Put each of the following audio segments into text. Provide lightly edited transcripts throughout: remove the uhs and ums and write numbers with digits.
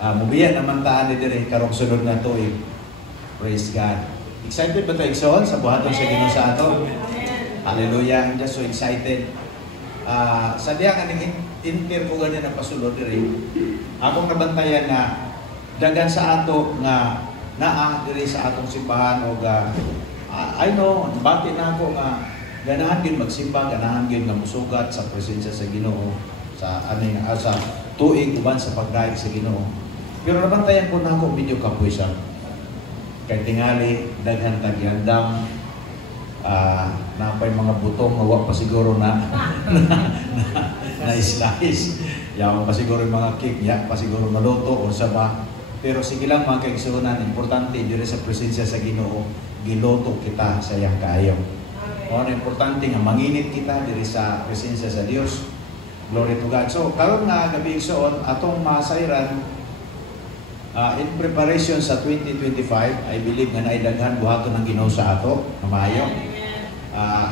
Mubiyan naman taan ni dire karong sunod na tuig. Praise God. Excited ba tayo igsoon sa buhaton sa Ginoo sa ato? Hallelujah. I'm just so excited. Sa diya kaning inter ko ganyan ang pasulod dire. Akong nabantayan na dagan sa ato nga naa dire sa atong simbahan o I know, bati na ako nga ganahan din magsimba, ganahan din nga musugat sa presensya sa Ginoo sa sa tuig uban sa pagdaig sa Ginoo. Pero nabantayan ko na ako medyo kapuisan. Kay tingali daghan tagyandam napay mga butong mawa pa siguro na slice. Yaman pa siguro yung mga cake, ya pa siguro maluto o saba. Pero sige lang mga kaigsunan, importante dire sa presensya sa Ginoo, giloto kita sa iyang kaayo. O importante nga manginit kita dire sa presensya sa Dios. Glory to God. So karon nga gabi igsoon atong masayran in preparation sa 2025, I believe nga naidaghan buhaton ng Ginoo sa ato na maayo.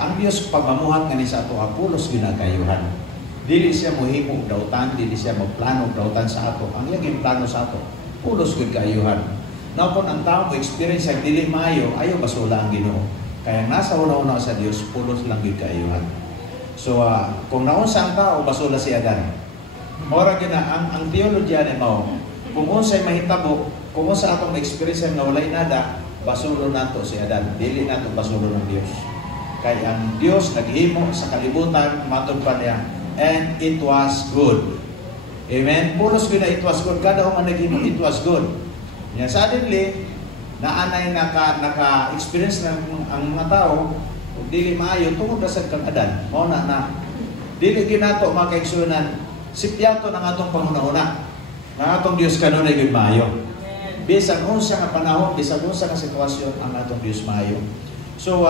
Ang Dios pagmamuhat nga ni sa ato apulos ginakayuhan. Dili siya mohimo dautan, dili siya magplano dautan sa ato. Ang iyang plano sa ato pulos gud kaayuhan. Now kung ang tao mo experience ang dili maayo, ayaw basula ang Ginoo. Kaya nasa una-una sa Dios, pulos lang gud kaayuhan. So kung naunsa ang tao, basula si Adan. Mora gyud na ang teologiya ni mao. Kung unsay mahitabo, kung unsa atong experience nga walay nada, basulo nato si Adan. Dili nato basulo ng Dios. Kaya ang Dios naghimo sa kalibutan, matod pa niya, and it was good. Amen? Pulos ko na it was good. Kada ang naghimo, it was good. Yan, suddenly, naanay naka-experience ng ang mga tao, kung dili maayo, tungod na sa kang Adan. Mao na, dili ginato makaigsunan, sipyato ng atong pangunahuna. Ng atong Diyos kanunay gud maayo. Bisan unsa nga panahon, bisan unsa nga sitwasyon, ang atong Diyos maayo. So,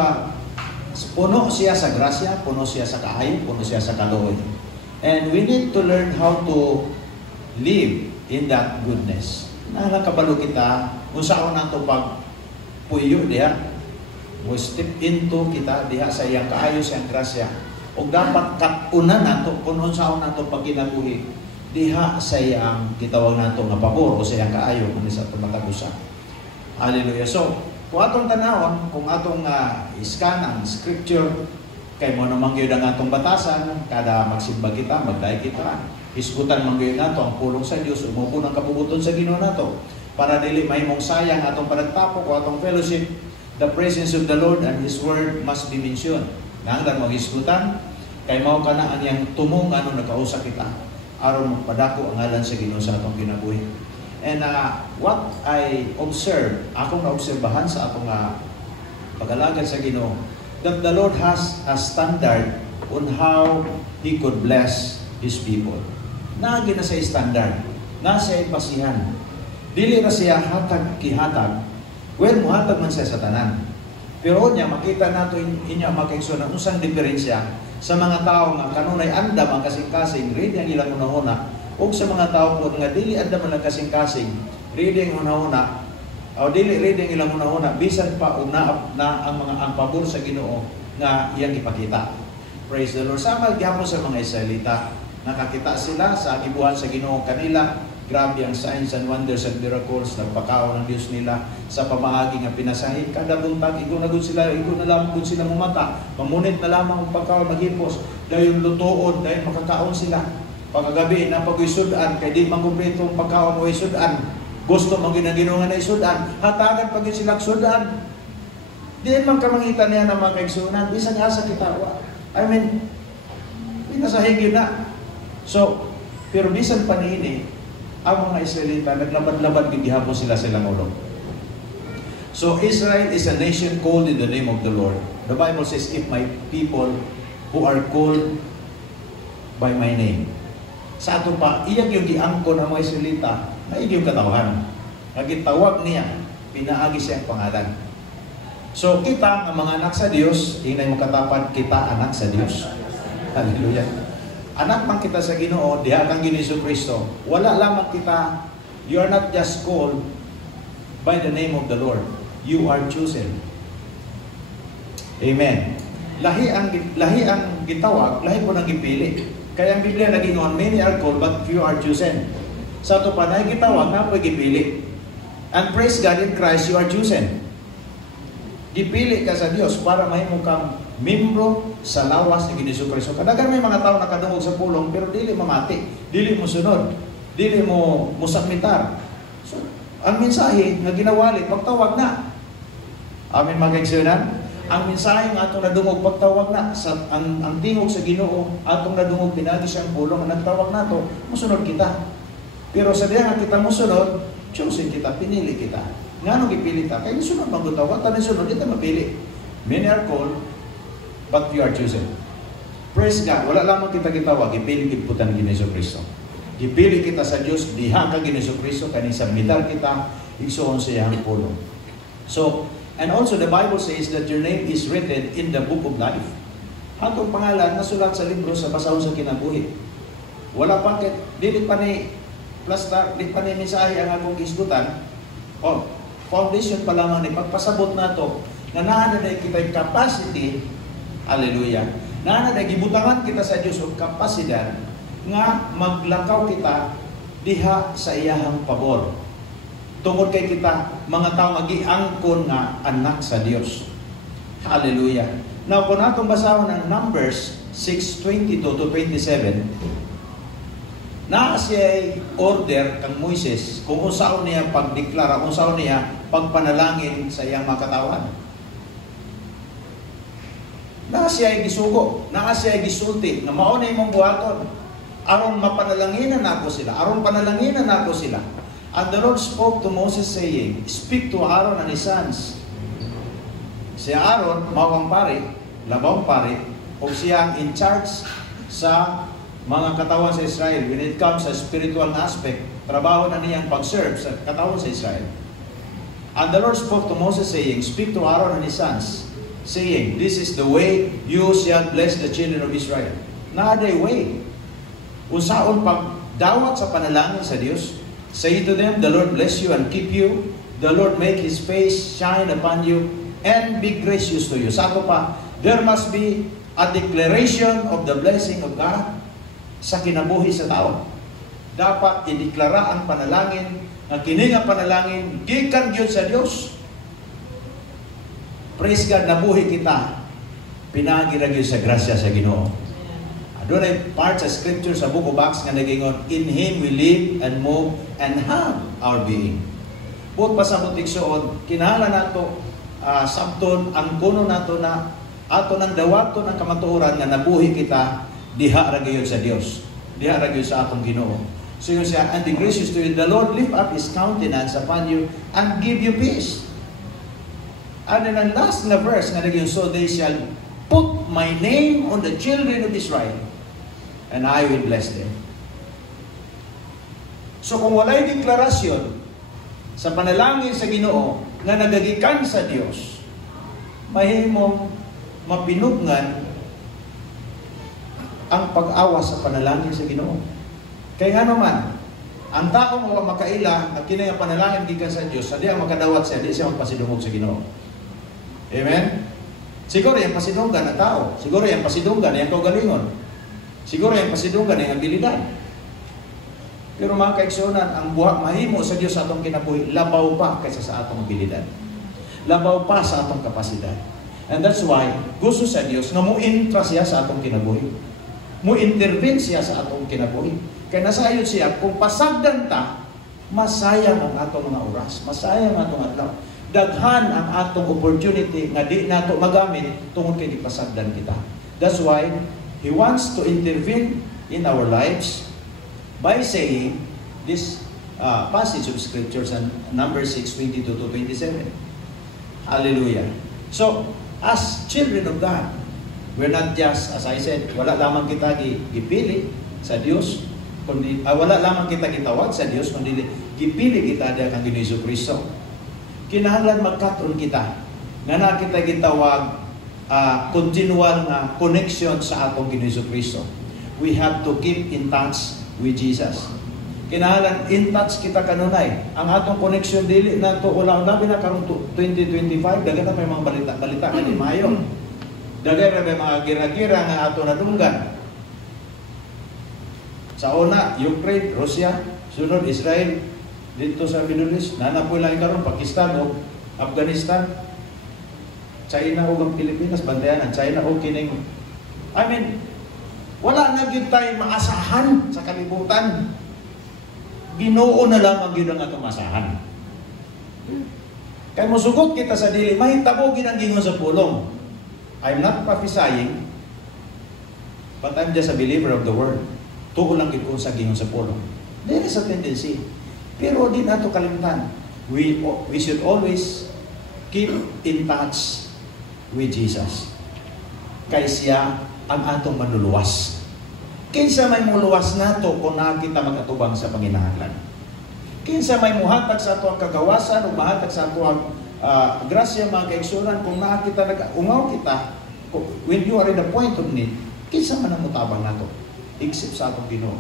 puno siya sa grasya, puno siya sa kaayo, puno siya sa kaluoy. And we need to learn how to live in that goodness. Nakakabalo kita, kung saan nato pag puyo diha, we step into kita diha sa iyang kaayo, sa iyang grasya. O dapat katuna nato, kung saan nato pag kinabuhi, diha sa iyang gitawag nato nga pabor o sa iyang kaayo, kung isa tumatagusa. Hallelujah. So, kung atong tanawon, kung atong iskan ang scripture, kay mo namang yun ang atong batasan, kada magsimba kita, magday kita, iskutan man yun nato ang pulong sa Diyos, umupo ng kabubuton sa Ginoo nato, para dili may mong sayang atong panagtapok o atong fellowship, the presence of the Lord and His Word must be mentioned. Nangdan mag-iskutan, kay mao ka na ang iyang tumong ano nakausa kita, aron magpadako ang ngalan sa Ginoo sa atong kinabuhi. And what I observe, akong naobserbahan sa atong pag-alagad sa Ginoo, that the Lord has a standard on how He could bless His people. Naagi na sa standard, nasa basihan. Dili na siya hatag kihatag, well, muhatag man siya sa tanan. Pero niya, makita nato inya makaigsunan usang diferensya sa mga tao nga kanunay andam ang kasing-kasing, ready ang ilang una-una, o sa mga tao po nga dili andam ang kasing-kasing, ready ang una-una, o dili ready ang ilang una-una, bisan pa ang pabor sa Ginoo nga iyang ipakita. Praise the Lord. Sama gyapon sa mga Israelita, nakakita sila sa gibuhat sa Ginoo kanila. Grabe ang signs and wonders and miracles, nagpakaon ng Diyos nila sa pamaagi nga pinasahin. Kada buntag, ikaw na lamang sila mumata. Mamunit na lamang ang pagkaon maghipos. Dahil lutoon, dahil makakaon sila. Pagkagabi, napag-isudan, kaya di mangkumpleto ang pagkaon o isudan. Gusto mag-ginanginungan na isudan. Hatagan pag sila sudan. Di man ka mangita niya na mga kaigsunan. Bisan asa kita. Pinasahin yun na. So, pero bisan panini, ang mga Israelita, naglaban-laban, gihapon sila silang ulo. So, Israel is a nation called in the name of the Lord. The Bible says, if my people who are called by my name. Sa ato pa, iyag yung giangkon ang mga Israelita, na iyag yung katawahan. Nagitawag niya, pinaagi siya ang pangalan. So, kita, ang mga anak sa Diyos, inay mo katapan, kita anak sa Diyos. Hallelujah. Anak man kita sa Ginoo, diha kang Ginoo Kristo. Wala lamang kita, you are not just called by the name of the Lord. You are chosen. Amen. Lahi ang gitawag, lahi po nang gipili. Kaya ang Biblia nag-ingon, many are called, but few are chosen. Sa ito pa na gitawag na pagipili. And praise God, in Christ you are chosen. Gipili ka sa Dios para mahimo kang membro sa lawas ni Jesucristo. Kadagan may mga tao nakadungog sa pulong pero dili mamati, dili mo sunod, dili mo musakmitar. So, ang mensahe nga ginawali pagtawag na. Amen mga kaigsunan. Ang mensahe nga atong nadungog pagtawag na sa ang tingog sa Ginoo atong nadungog pinagi siyang pulong ang nagtawag nato, musunod kita. Pero sa diha nga kita musunod, chosen kita, pinili kita. Ngano gipili ta? Kay sunod bang gutawag ta sunod kita mapili. Many are called but you are chosen. Praise God. Wala lamang kita gitawag, gipili giputan ni Jesucristo. Gipili kita sa Dios diha ka ni Jesucristo kani submitar kita igsoon sa iyang pulong. So, and also the Bible says that your name is written in the book of life. Atong pangalan nasulat sa libro sa basahon sa kinabuhi. Wala pa ket dili pa ni plasta, di pa ni mensahe ang akong isgutan. Oh, foundation pa lamang ni pagpasabot nato na naa na kita capacity. Hallelujah. Naa na gibutangan kita sa Dios og kapasidad nga maglakaw kita diha sa iyahang pabor. Tungod kay kita, mga tao magiangkon nga anak sa Dios. Hallelujah. Now, kung atong basahon ng Numbers 6:22 to 27, na siya order kang Moises kung unsaon niya pagdeklara, kung unsaon niya pagpanalangin sa iyang mga katawan. Na siya gisugo, na siya gisulti, na mao na imong buhaton. Aron mapanalanginan nako sila, aron panalanginan nako sila. And the Lord spoke to Moses saying, speak to Aaron and his sons. Si Aaron, mawang pari, labang pari, o siyang in charge sa mga katawan sa Israel. When it comes sa spiritual aspect, trabaho na niyang pag-serve sa katawan sa Israel. And the Lord spoke to Moses saying, speak to Aaron and his sons, saying, this is the way you shall bless the children of Israel. Naaday way. Unsaon pagdawat sa panalangin sa Dios, say to them, the Lord bless you and keep you. The Lord make His face shine upon you and be gracious to you. Sa ato pa, there must be a declaration of the blessing of God sa kinabuhi sa tao. Dapat ideklara ang panalangin, ang kini nga panalangin, gikan gyud sa Dios. Praise God, nabuhi kita, pinagi ra gyud sa grasya sa Ginoo. Doon ay part sa scripture sa Book of Acts nga nagingon, in Him we live and move and have our being. Buot pasabot igsuon, kinahanglan nato sabton ang kuno nato na ato nang dawaton ang kamatuoran nga nabuhi kita diha ra gyud sa Dios, diha ra gyud sa atong Ginoo. So yun siya, and be gracious to you, the Lord lift up His countenance upon you and give you peace. And then ang last na verse nga nagingon, so they shall put my name on the children of Israel and I will bless them. So kung walay deklarasyon sa panalangin sa Ginoo nga nagagikan sa Dios, mahimong mapinugnan ang pag-awa sa panalangin sa Ginoo. Kaya nga naman, ang taong wala makaila at kini ang panalangin gikan sa Dios, adi ang makadawat siya, di siya magpasidungog sa Ginoo. Amen? Siguro yung pasidunggan na tao, siguro yung pasidunggan yung kaugalingon, siguro yung pasidunggan yung abilidad. Pero mga kaigsunan, ang buhat mahimo sa Dios sa atong kinabuhi, labaw pa kaysa sa atong abilidad. Labaw pa sa atong kapasidad. And that's why, gusto sa Dios nga mo-intra siya sa atong kinabuhi. Mo-intervene siya sa atong kinabuhi. Kaya nasayod siya, kung pasagdan ta, masayang ang atong mga oras, masayang ang atong adlaw. Daghan ang atong opportunity nga di nato magamit tungod kay pasagdan kita. That's why He wants to intervene in our lives by saying this passage of scriptures in Numbers 6:22 to 27. Hallelujah. So, as children of God, we're not just, as I said, wala lamang kita gipili sa Dios, kundi wala lamang kita gitawag sa Dios, kundi gipili kita diha kang Ginoong Kristo. Kinahanglan magkatron kita nga na kita gitawag continual na connection sa atong Ginoong Kristo. We have to keep in touch with Jesus. Kinahanglan in touch kita kanunay. Ang atong connection dili na to wala labi na karong 2025 dagan na may mga balita kani maayo. Dagan na may mga gira-gira nga ato nadunggan. Sa una, Ukraine, Russia, Sunod Israel dito sa Middle East, nanapoy lang karon Pakistan o Afghanistan, China o ang Pilipinas, bantayan ang China o kining. I mean, wala na gyud tayo maasahan sa kalibutan. Ginoo na lang ang gyud ang atong asahan. Kay mosugot kita sa dili, mahitabo gid ang gingon sa pulong. I'm not prophesying, but I'm just a believer of the word. Tuo lang gid ko sa gingon sa pulong. There is a tendency. Pero di nato kalimutan. We should always keep in touch with Jesus. Kay siya ang atong manluluwas. Kinsa may muluwas nato kung nakita magatubang sa panginahanglan. Kinsa may muhatag sa ato ang kagawasan o mahatag sa ato ang grasya mga kaigsunan kung nakita nag-ungaw kita when you are in the point of need, kinsa man ang mutabang nato except sa atong Ginoo.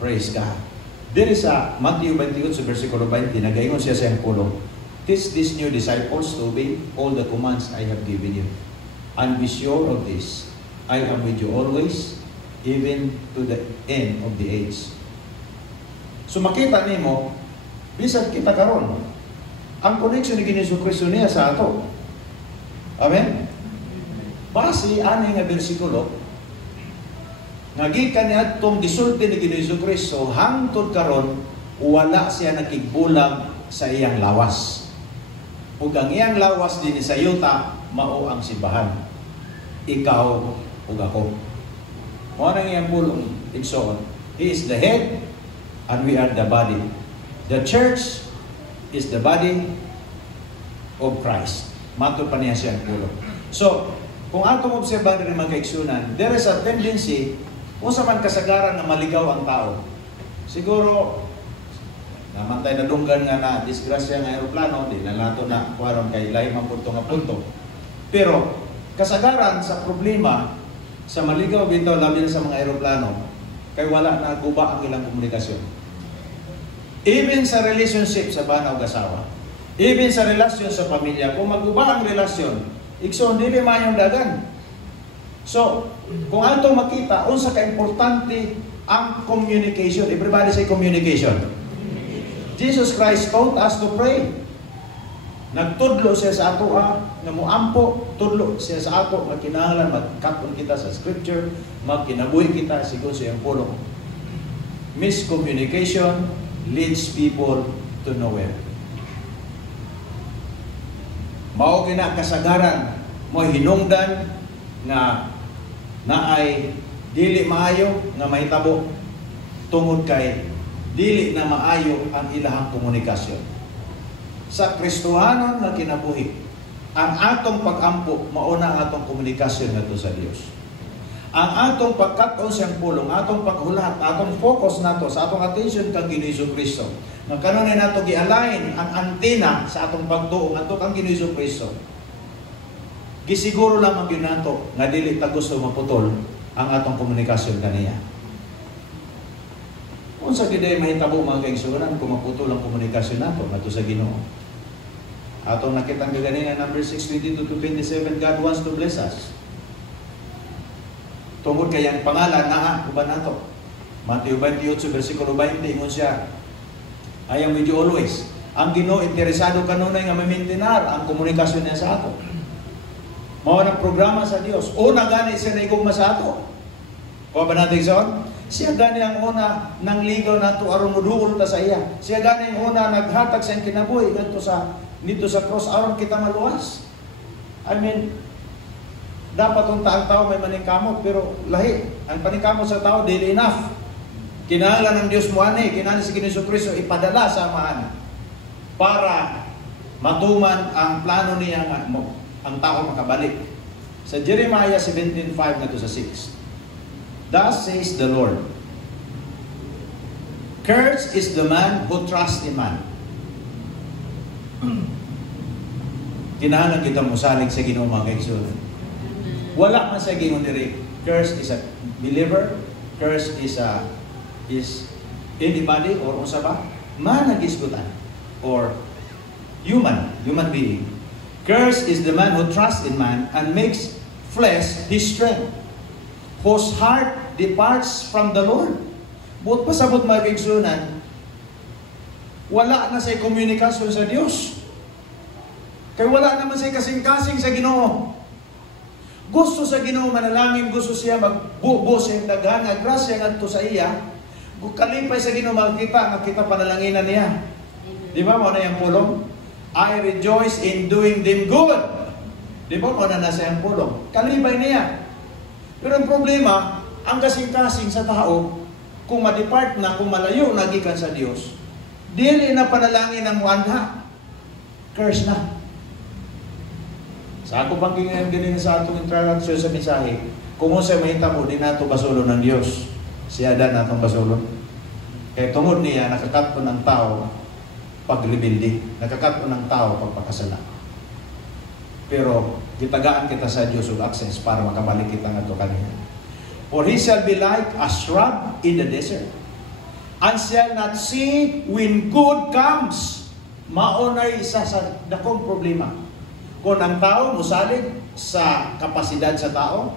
Praise God. There is a Matthew 28 versikulo 20, nagaingon siya sa iyang pulong, teach these new disciples to obey all the commands I have given you. And be sure of this, I am with you always, even to the end of the age. So makita nimo, bisan kita karon, ang connection ni Jesu-Kristo niya sa ato. Amen? Base ani nga bersikulo, nagikan niya itong gisulti ni Jesu-Kristo, hangtod karon, wala siya nakigbulag sa iyang lawas. Ug ang iyang lawas din sa yuta, mao ang simbahan. Ikaw ug ako. Mao nang iyang pulong, and so on. He is the head, and we are the body. The church is the body of Christ. Matod pa niya siyang pulong. So, kung atong obserbahan rin mga kaigsunan, there is a tendency, kung sa man kasagaran na maligaw ang tao. Siguro, namantay na dunggan nga na disgrasya ng aeroplano, di na nato na kuwaron kay lahi mang punto nga punto. Pero, kasagaran sa problema, sa maligaw bitaw labi sa mga aeroplano, kay wala na guba ang ilang komunikasyon. Even sa relationship sa bana o asawa, even sa relasyon sa pamilya, kung maguba ang relasyon, ikson, dili mayong dagan. So, kung ato makita, unsa ka-importante ang communication. Everybody say communication. Jesus Christ taught us to pray. Nagtudlo siya sa ato nga muampo, tudlo siya sa ato nga kinahanglan magkaton kita sa scripture, magkinabuhi kita sigon sa iyang pulong. Miscommunication leads people to nowhere. Mao gina kasagaran mo hinungdan nga naay dili maayo nga mahitabo tungod kay dili na maayo ang ilahang komunikasyon. Sa Kristohanon nga kinabuhi, ang atong pag-ampo mauna ang atong komunikasyon ngadto sa Dios. Ang atong pagkat-on siyang pulong, atong paghulat, atong focus nato sa atong attention kang Ginoong Jesu-Kristo. Nga kanunay nato gi-align ang antena sa atong pagtuo ngadto kang Ginoong Jesu-Kristo. Gisiguro lamang yun nato nga dili ta gusto maputol ang atong komunikasyon kaniya. Unsa gid ay mahitabo mga kaigsunan kung maputol ang komunikasyon nato ngadto sa Ginoo. Atong nakitang gaganina number 6:22-27, God wants to bless us. Tungod kay ang pangalan naa uban nato. Matthew 28 versikulo 20 ingon siya, I am with you always. Ang Ginoo interesado kanunay nga ma-maintainer ang komunikasyon niya sa ato. Mao ang programa sa Dios. Una gani siya naigugma sa ato. Kuha ba natin son? Siya gani ang una nang ligaw nato aron moduol ta sa iya. Siya gani ang una naghatag sa kinabuhi dito sa cross aron kita maluwas. I mean, dapat kung taang tao may maningkamot, pero lahi. Ang paningkamot sa tao, daily enough. Kinahanglan ng Diyos mo ani, kinahanglan si Jesu-Kristo ipadala sa amahan para matuman ang plano niya ang tao makabalik. Sa Jeremiah 17:5 na to sa 6. Thus says the Lord, cursed is the man who trusts in man. Kinahanglan kita mosalig sa Ginoo mga kaigsunan. Wala man sa gingon diri. Curse is a believer. Curse is anybody or unsa ba? Man nagisgutan or human being. Curse is the man who trusts in man and makes flesh his strength, whose heart departs from the Lord. Buot pasabot mga kaigsunan, wala na sa komunikasyon sa Dios. Kaya wala naman sa kasing-kasing sa Ginoo. Gusto sa Ginoo manalangin, gusto siya magbubo sa daghan nga grasya ngadto sa iya. Kalipay sa Ginoo makita panalanginan niya. Di ba mo na yung pulong? I rejoice in doing them good. Di ba mo na nasa yung pulong? Kalipay niya. Pero ang problema, ang kasing-kasing sa tao, kung ma-depart na, kung malayo na gikan sa Dios, dili na panalangin ang muanha. Curse na. Sa ako pang ganyan sa atong introduction sa mensahe, kung sa mahita mo, di nato basulon ng Dios. Siya da natong basulon. Kaya tungod niya, nakakatpo ng tao paglibildi. Nakakatpo ng tao pagpakasala. Pero, gitagaan kita sa Diyos ug access para makabalik kita nga to kanina. For he shall be like a shrub in the desert, and shall not see when good comes. Maunay isa sa dakong problema. Kung ang tao musalig sa kapasidad sa tao,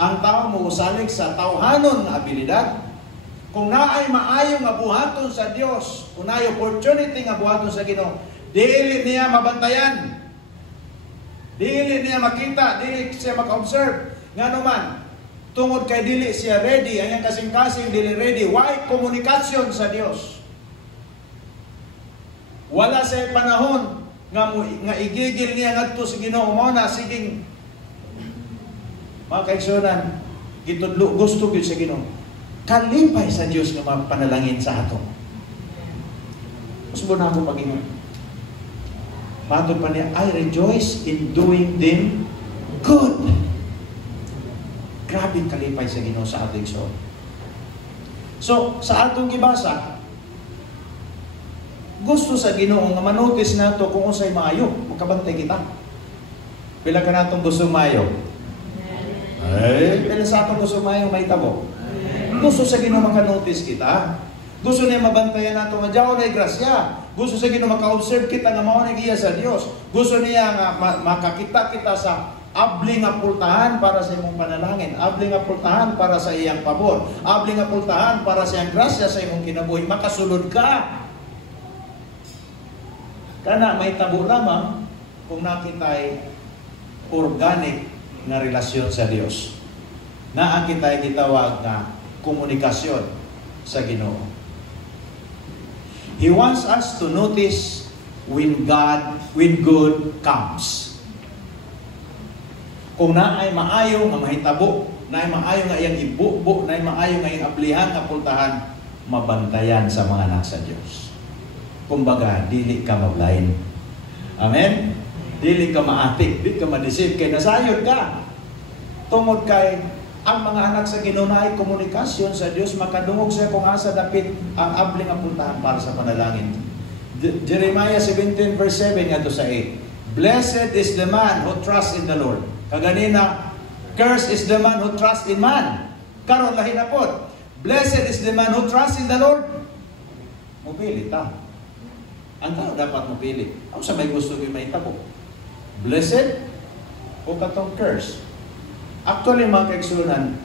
ang tao musalig sa tawhanon nga abilidad, kung naay maayo nga buhaton sa Dios, kung naay opportunity nga buhaton sa Ginoo, dili niya mabantayan. Dili niya makita, dili siya maka-observe. Ngano man, tungod kay dili siya ready, ang kasing-kasing dili ready. Why? Komunikasyon sa Dios. Wala sa panahon nga igigil niya ngadto sa Ginoo mo na siging mga kaigsunan, gitudlo gusto gyud sa Ginoo. Kalipay sa Dios nga mapanalangin sa ato. Usbo na ako pagingon. Matod pa niya, I rejoice in doing them good. Grabe kalipay sa Ginoo sa ating soul. So, sa atong gibasa, gusto sa Ginoo nga manotice nato kung unsay maayo, makabantay kita. Pila ka natong gusto maayo? Ay, pila sa atong gusto maayo may tabo. Gusto sa Ginoo makanotice kita. Gusto niya mabantayan nato nga diaw na grasya. Gusto sa Ginoo maka-observe kita nga mao na giya sa Dios. Gusto niya nga makakita kita sa abling nga pultahan para sa imong panalangin, abling nga pultahan para sa iyang pabor, abling nga pultahan para sa iyang grasya sa imong kinabuhi. Makasulod ka. Kana may tabo lamang kung nakitay organic na relasyon sa Dios. Na ang kitay gitawag na komunikasyon sa Ginoo. He wants us to notice when good comes. Kung naay maayo nga mahitabo, naay maayo nga iyang ibubo, naay maayo nga iyang ablihan nga pultahan, mabantayan sa mga anak sa Dios. Kumbaga, dili ka mablain. Amen? Dili ka maatik, dili ka madisip, kay nasayod ka. Tungod kay ang mga anak sa Ginoo naay komunikasyon sa Dios, makadungog siya kung asa dapit ang abling nga pultahan para sa panalangin. Jeremiah 17 verse 7 nga to sa 8. Blessed is the man who trusts in the Lord. Kaganina, cursed is the man who trusts in man. Karon lahi na pod. Blessed is the man who trusts in the Lord. Mupili ta. Ang tao dapat mupili. Ang sa may gusto yung may tabo. Blessed o katong curse. Actually, mga kaigsunan,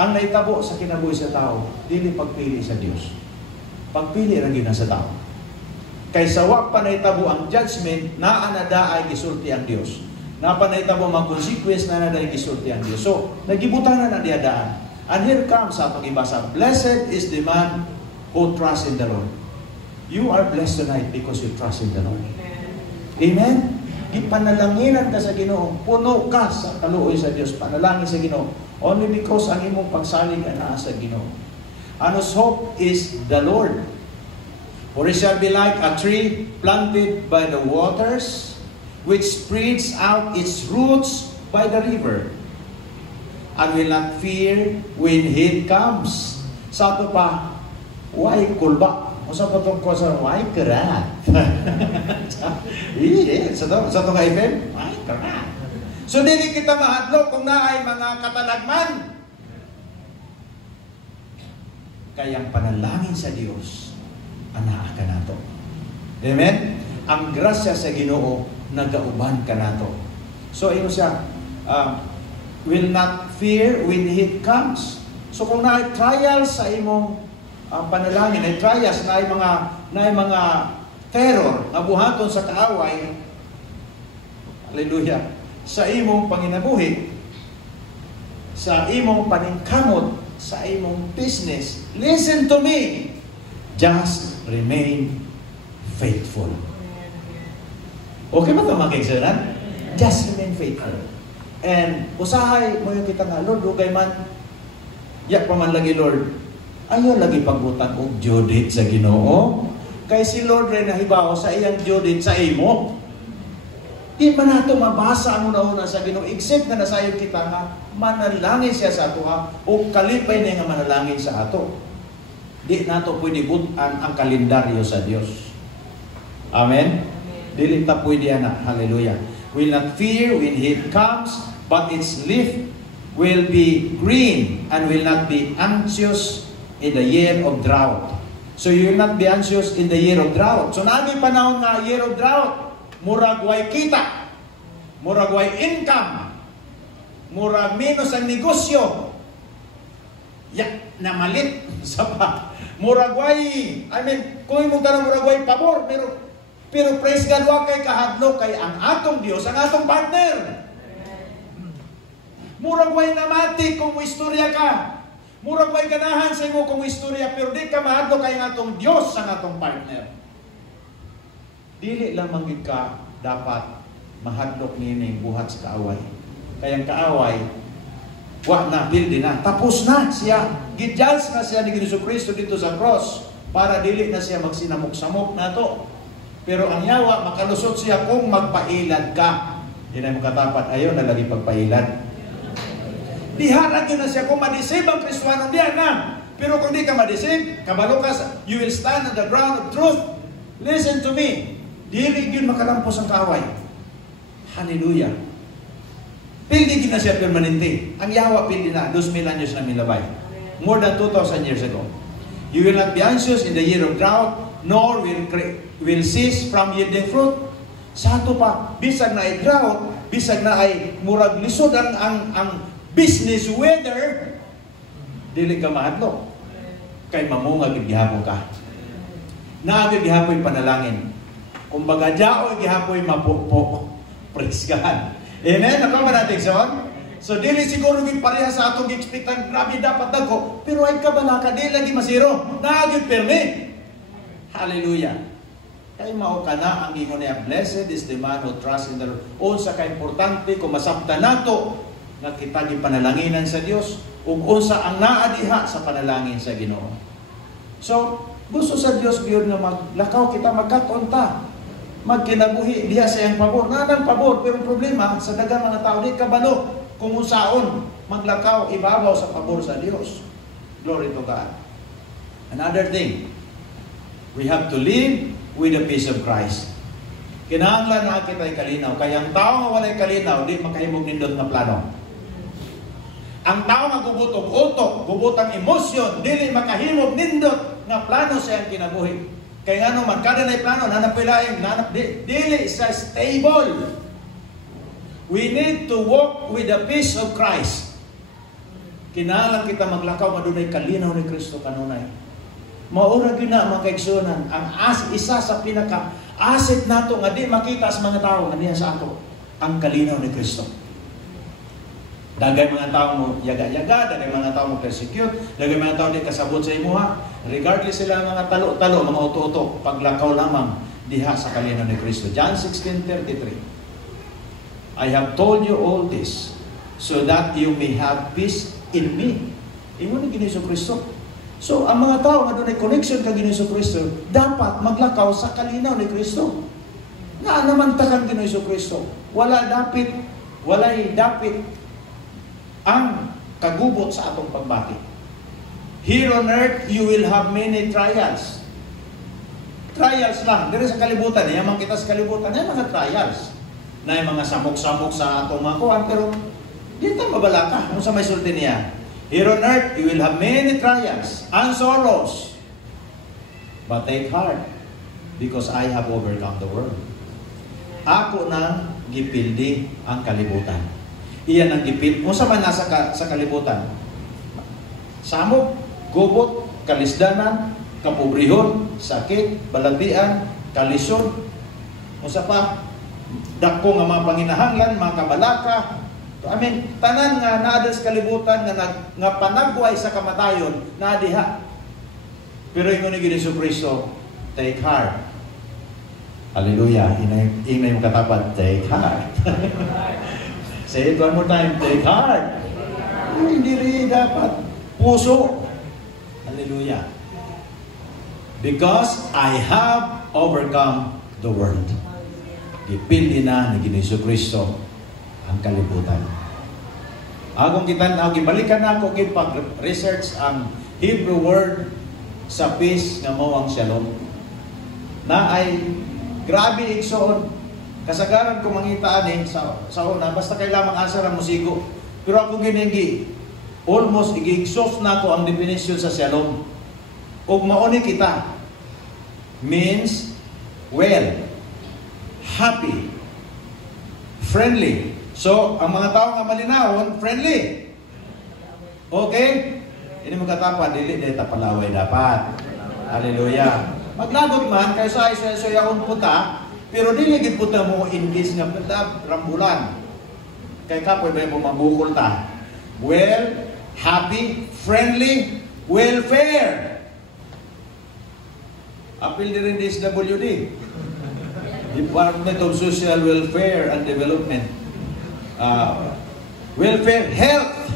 ang naitabo sa kinabuhi sa tao, dili pagpili sa Dios. Pagpili ra gyud sa tao. Kay sawa pa naitabo ang judgment, naa na daay gisulti ang Dios. Na pa naitabo ang consequence na daay gisulti ang Dios. So, nagibutanan na diya daan. And here comes sa atong ibasa, blessed is the man who trusts in the Lord. You are blessed tonight because you trust in the Lord. Amen? Ipanalanginan ka sa Ginoo. Puno ka sa kaluoy sa Dios. Panalangin sa Ginoo. Only because ang imong pagsalig ana sa Ginoo. And whose hope is the Lord. For he shall be like a tree planted by the waters, which spreads out its roots by the river, and will not fear when heat comes. Sa ito pa, why kulba? Sa patong ko sa why karat? Sa ito ka FM? Why karat? So, dili kita mahadlok kung naay mga katalagman. Kayang panalangin sa Dios, anaa ka nato. Amen? Ang grasya sa Ginoo, nagauban ka nato. So, ino siya, will not fear when it comes. So kung na trials sa imong panalangin, ay trials na mga terror nga buhaton sa kaaway, hallelujah, sa imong panginabuhi, sa imong paningkamot, sa imong business, listen to me, just remain faithful. Okay ba ito mga kaigsunan? Just remain faithful. And usahay mo yung kita nga, Lord, okay man, yak pa man lagi, Lord, ayaw lagi pagbutang og judit sa Ginoo. Kay si Lord rin nahibaw sa iyang judit sa imo. Di man nato mabasa ang una-una sa Ginoo, except na nasayo kita nga, manalangin siya sa ato ha, o kalipay niya nga manalangin sa ato. Di nato pwede butan ang kalendaryo sa Dios. Amen? Dili ta pwede ana. Hallelujah. Will not fear when it comes, but its leaf will be green and will not be anxious in the year of drought. So you will not be anxious in the year of drought. So nami panahon nga year of drought, murag way kita, murag way income, murag minus ang negosyo, namalit sa pa. Murag way, kung imong tanong murag way pabor, pero praise God, wa kay kahadlo kay ang atong Dios, ang atong partner. Murag way namati kung istorya ka. Murag way ganahan sa imo kung istorya, pero di ka mahadlo kay ang atong Dios, ang atong partner. Dili lamang gid ka dapat mahadlok nining buhat sa kaaway. Kay ang kaaway, wa na, bildi na. Tapos na siya. Gidjals na siya ni Jesucristo dito sa cross para dili na siya magsinamok-samok na to. Pero ang yawa, makalusot siya kung magpailad ka. Hindi na mo katapat, ayaw na lagi pagpailad. Diharag yun na siya kung madisib ang Kristiyano, diyan na. Pero kung di ka madisib, kabalo ka, you will stand on the ground of truth. Listen to me. Dili yun makalampos ang kaaway. Hallelujah. Pildi na siya permanente. Ang yawa pildi na, 2,000 anyos na milabay. More than 2,000 years ago. You will not be anxious in the year of drought, nor will cease from yielding fruit. Sa ato pa, bisag na ay drought, bisag na ay murag lisod ang business weather, dili ka mahadlok. Kay mamungag gihapon ka. Naagay gihapoy panalangin. Kumbaga, diaoy gihapoy mapupo. Praise God. Amen? Nakama natin son? So, dili siguro gid pareha sa atong expectan, grabe dapat dako, pero ay kabalaka, dili lagi masiro. Naagay permi. Hallelujah. Kay mao kana ang ingon niya, blessed is the man who trusts in the Lord. Unsa ka importante kung masabtan nato nga kita gipanalaginan sa Dios ug unsa ang naa diha sa panalangin sa Ginoo. So, gusto sa Dios gyud nga maglakaw kita, magkaton ta, magkinabuhi diha sa iyang pabor. Nanang pabor, pero problema sa daghang mga tao di kabalo kung unsaon maglakaw ibabaw sa pabor sa Dios. Glory to God. Another thing, we have to live with the peace of Christ. Kinahanglan na kita'y kalinaw. Kaya ang tao nga walay kalinaw, di makahimog nindot na plano. Ang tao nga gubot og utok, gubot ang emosyon, dili makahimog nindot nga plano sa iyang kinabuhi. Kaya nga naman, kada na'y plano, nanapilaing, dili sa stable. We need to walk with the peace of Christ. Kinahanglan kita maglakaw, madunay kalinaw ni Kristo kanunay. Maura gyud na mga kaigsunan, ang isa sa pinaka-asset nato nga di makita sa mga tao nga diha sa ato, ang kalinaw ni Kristo. Dagay mga tao mo yaga-yaga, dagay mga tao mo persecute, dagay mga tao di kasabot sa imuha, regardless sila mga talo-talo, mga uto-uto, paglakaw lamang diha sa kalinaw ni Kristo. John 16:33. I have told you all this so that you may have peace in me. Ingon ni Ginoong Kristo. So, ang mga tao nga doon ay connection kag Ginoong Kristo, dapat maglakaw sa kalinaw ni Kristo. Nga namantakan Ginoong Kristo. Walay dapit ang kagubot sa atong pagbati. Here on earth, you will have many trials. Trials lang. Dito sa kalibutan, yaman kita sa kalibutan, yan mga trials. Na yung mga samok-samok sa atong mga kuhan, pero dito mabalaka. Kung sa may sulti niya, here on earth, you will have many trials and sorrows. But take heart, because I have overcome the world. Ako nang gipildi ang kalibutan. Iyan ang gipil. Kung sa man nasa sa kalibutan. Samok, gubot, kalisdanan, kapobrehon, sakit, balatian, kalisod. Kung sa pa, dako nga mga panginahanglan, mga kabalaka. Tanan nga naada sa kalibutan nga panagway sa kamatayon, naadiha. Pero ingon ni Hesus Kristo, take heart. Hallelujah. Ingay mo katapat, take heart. Say it one more time, take heart. Hindi rin dapat puso. Hallelujah. Because I have overcome the world. Ipindi na ni Hesus Kristo ang kalibutan. Agong kita na, gibalikan na ako pag-research ang Hebrew word sa peace nga mo ang shalom. Na ay grabe igsoon. Kasagaran ko mangita ani sa una, basta kay lamang asa ra musigo. Pero ako giningi, almost igigsos na ko ang definition sa shalom. Ug mauni kita means well, happy, friendly. So, ang mga tao nga malinawon, friendly. Okay? Ini magkatapa, dili dahil tapalaway dapat. Hallelujah. Maglagot man, kayo sa yaon puta, pero dili gid puta mo English nga puta, rambulan. Kay kapoy ba mo mabukol ta? Well, happy, friendly, welfare. Apil din DSWD. Department of Social Welfare and Development. Welfare, health,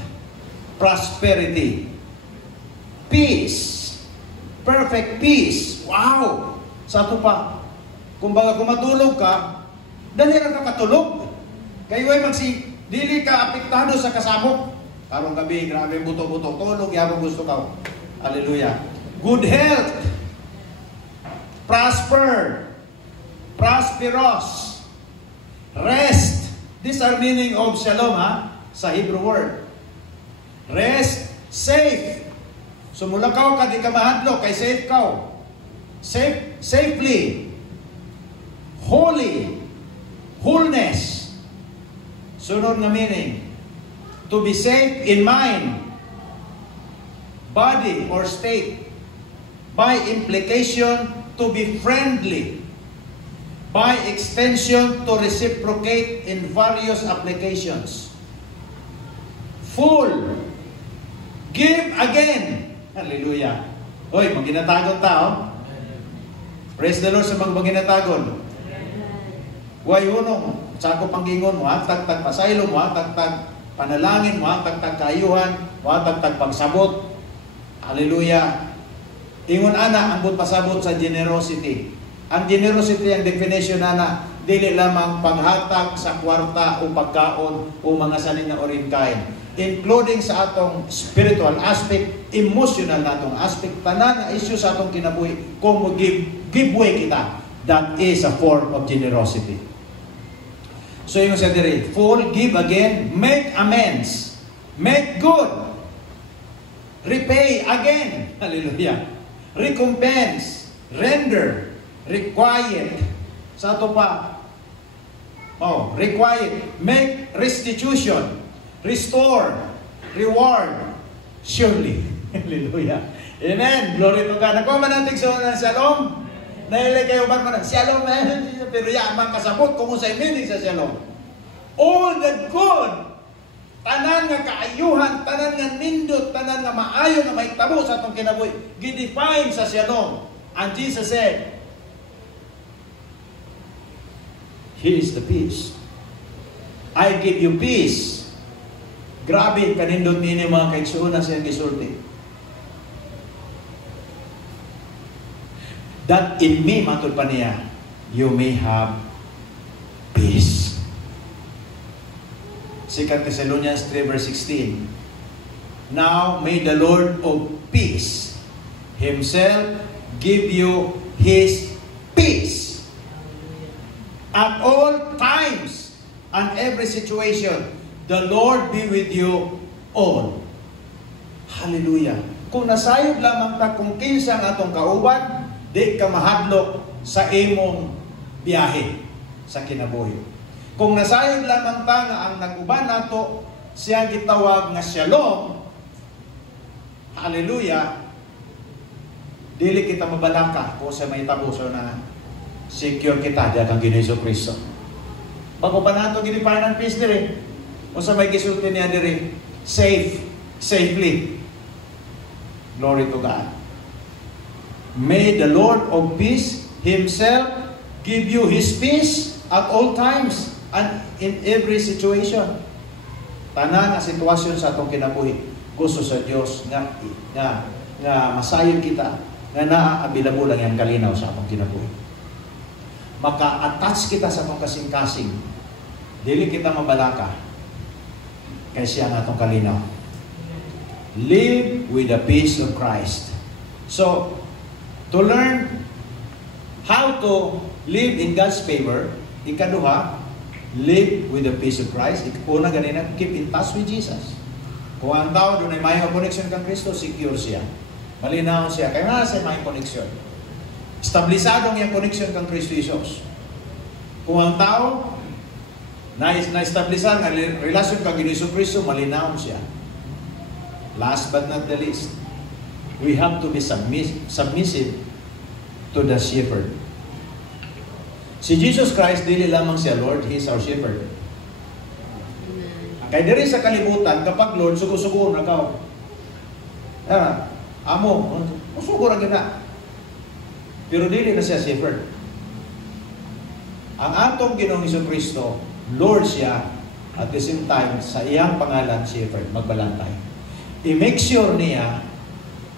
prosperity, peace, perfect peace. Wow! Sa ito pa, kung baga kumatulog ka, dali ka katulog. Kayo ay dili ka apektado sa kasamok. Karong gabi, grabe buto-buto, tulog, yabang gusto ka. Hallelujah. Good health, prosper, prosperous, rest. These are meaning of shalom, sa Hebrew word. Rest, safe. So mula ka di ka mahadlo, kay safe ka. Safely. Holy. Wholeness. Sunod na meaning. To be safe in mind, body, or state. By implication, to be friendly. By extension, to reciprocate in various applications. Full. Give again. Hallelujah. Hoy, maginatagon tao. Praise the Lord sa mga maginatagon. Huwag hunong, sako panggingon mo, tagtag pasaylo mo, tagtag panalangin mo, tagtag kayuhan, mo, tagtag pagsabot. Hallelujah. Ingon ana, ang pasabot sa generosity. Ang generosity, ang definition na dili lamang paghatag sa kwarta o pagkaon o mga sanin na orinkain. Including sa atong spiritual aspect, emotional na atong aspect, tanan na issue sa atong kinabuhi, kung give way kita. That is a form of generosity. So yung sa diri, full, give again, make amends, make good, repay again, hallelujah, recompense, render, required. Sa ito pa, required, make restitution, restore, reward, surely. Hallelujah. Amen. Glory to God. Nakuha man natin sa unang shalom. Nailay kayo ba man? Shalom, pero yaman kasabot kung sa meaning sa shalom. All the good, tanan nga kaayuhan, tanan nga nindot, tanan nga maayo nga mahitabo sa atong kinabuhi, gidefine sa shalom. And Jesus said, He is the peace. I give you peace. Grabe, kanindot nini mga kaigsuuna sa iyang gisulti. That in me, matod pa niya, you may have peace. 2 Thessalonians 3 verse 16. Now may the Lord of peace Himself give you His peace at all times and every situation. The Lord be with you all. Hallelujah. Kung nasayod lamang ta kung kinsa ang atong kauban, di ka mahadlok sa imong biyahe sa kinabuhi. Kung nasayod lamang ta nga ang nag-uban nato, siya gitawag nga shalom, hallelujah, dili kita mabalaka kung sa may tabo so na secure kita diya kang Ginoong Kristo. Bago pa nato ginipanan peace dire, o sa may gisulti niya dire, safely. Glory to God. May the Lord of peace Himself give you His peace at all times and in every situation. Tanan nga sitwasyon sa atong kinabuhi, gusto sa Dios nga masayod kita, nga naa-available lang yung kalinaw sa atong kinabuhi. Maka-attach kita sa atong kasing-kasing. Dili kita mabalaka kay siya ang atong kalinaw. Live with the peace of Christ. So, to learn how to live in God's favor, ikaduha, live with the peace of Christ. Una ganina, keep in touch with Jesus. Kung ang tao doon ay may connection kang Kristo, secure siya. Malinaw siya. Kaya nga siya may connection. Establisadong yung connection kang Kristo Jesus. Kung ang tao na-establisan ang relasyon kang Ginoong Kristo, malinaw siya. Last but not the least, we have to be submissive to the shepherd. Si Jesus Christ, dili lamang siya Lord, He is our shepherd. Kaya diri sa kalibutan, kapag Lord, sugo-sugo na ka. Amo, sugo na gina. Pero dili na siya shepherd. Ang atong Ginoong Kristo, Lord siya, at the same time, sa iyang pangalan, shepherd, magbalantay. I-make sure niya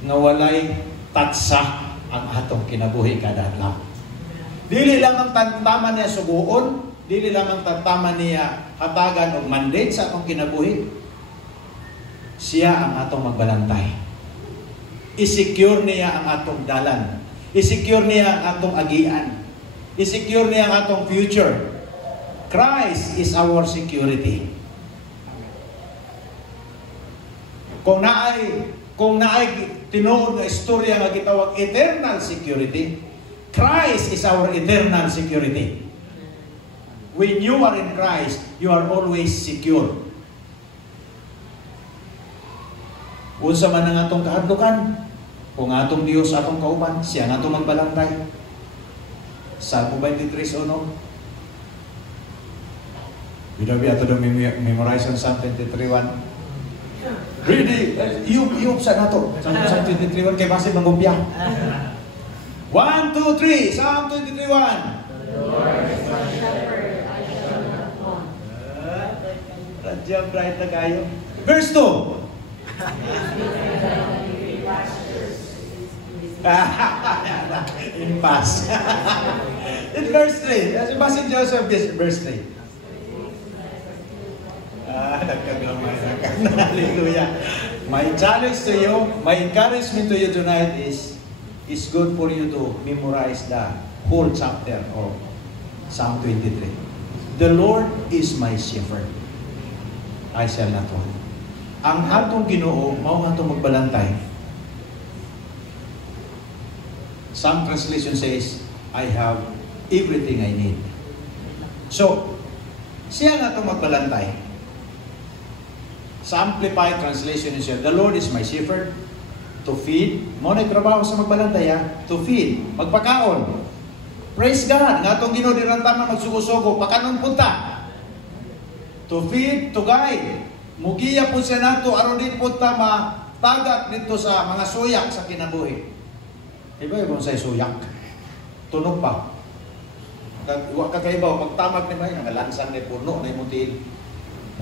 na walay tatsa ang atong kinabuhi kada adlaw. Dili lang ang tantaman niya suguon, dili lang ang tantaman niya hatagan o mandate sa atong kinabuhi. Siya ang atong magbalantay. I-secure niya ang atong dalan. I-secure niya ang atong agian. I-secure niya ang atong future. Christ is our security. Kung naay tinuod na istorya nga gitawag eternal security, Christ is our eternal security. When you are in Christ, you are always secure. Unsa man ang atong kahadlukan, kung atong Dios atong kauban, siya nga atong magbalantay. Salmo 23:1. Binabi ato do memorize ang Psalm 23:1. Ready, you sa nato. Psalm 23:1 kay base mangupya. 1, 2, 3, Psalm 23:1. The Lord is my shepherd, I shall not want. Radya bright na kayo. Verse 2. Impasse. In verse 3. As base Joseph, verse 3. Nagkaglamay na ka. Hallelujah. My challenge to you, my encouragement to you tonight is it's good for you to memorize the whole chapter of Psalm 23. The Lord is my shepherd. I shall not want. Ang atong Ginoo, mao nga atong magbalantay. Some translation says, I have everything I need. So, siya nga atong magbalantay. Sa Amplified Translation siya, the Lord is my shepherd to feed. Mo na trabaho sa magbalantay, to feed, magpakaon. Praise God, nga itong ginodiran tama magsugo-sugo, pakanon punta. To feed, to guide. Mugiya po siya nato, aron din punta matagak dito sa mga suyak sa kinabuhi. Iba yung sa suyak. Tunog pa. Huwag kakaibaw, pagtamag ni May, ang lansang ni puno na yung mutiin.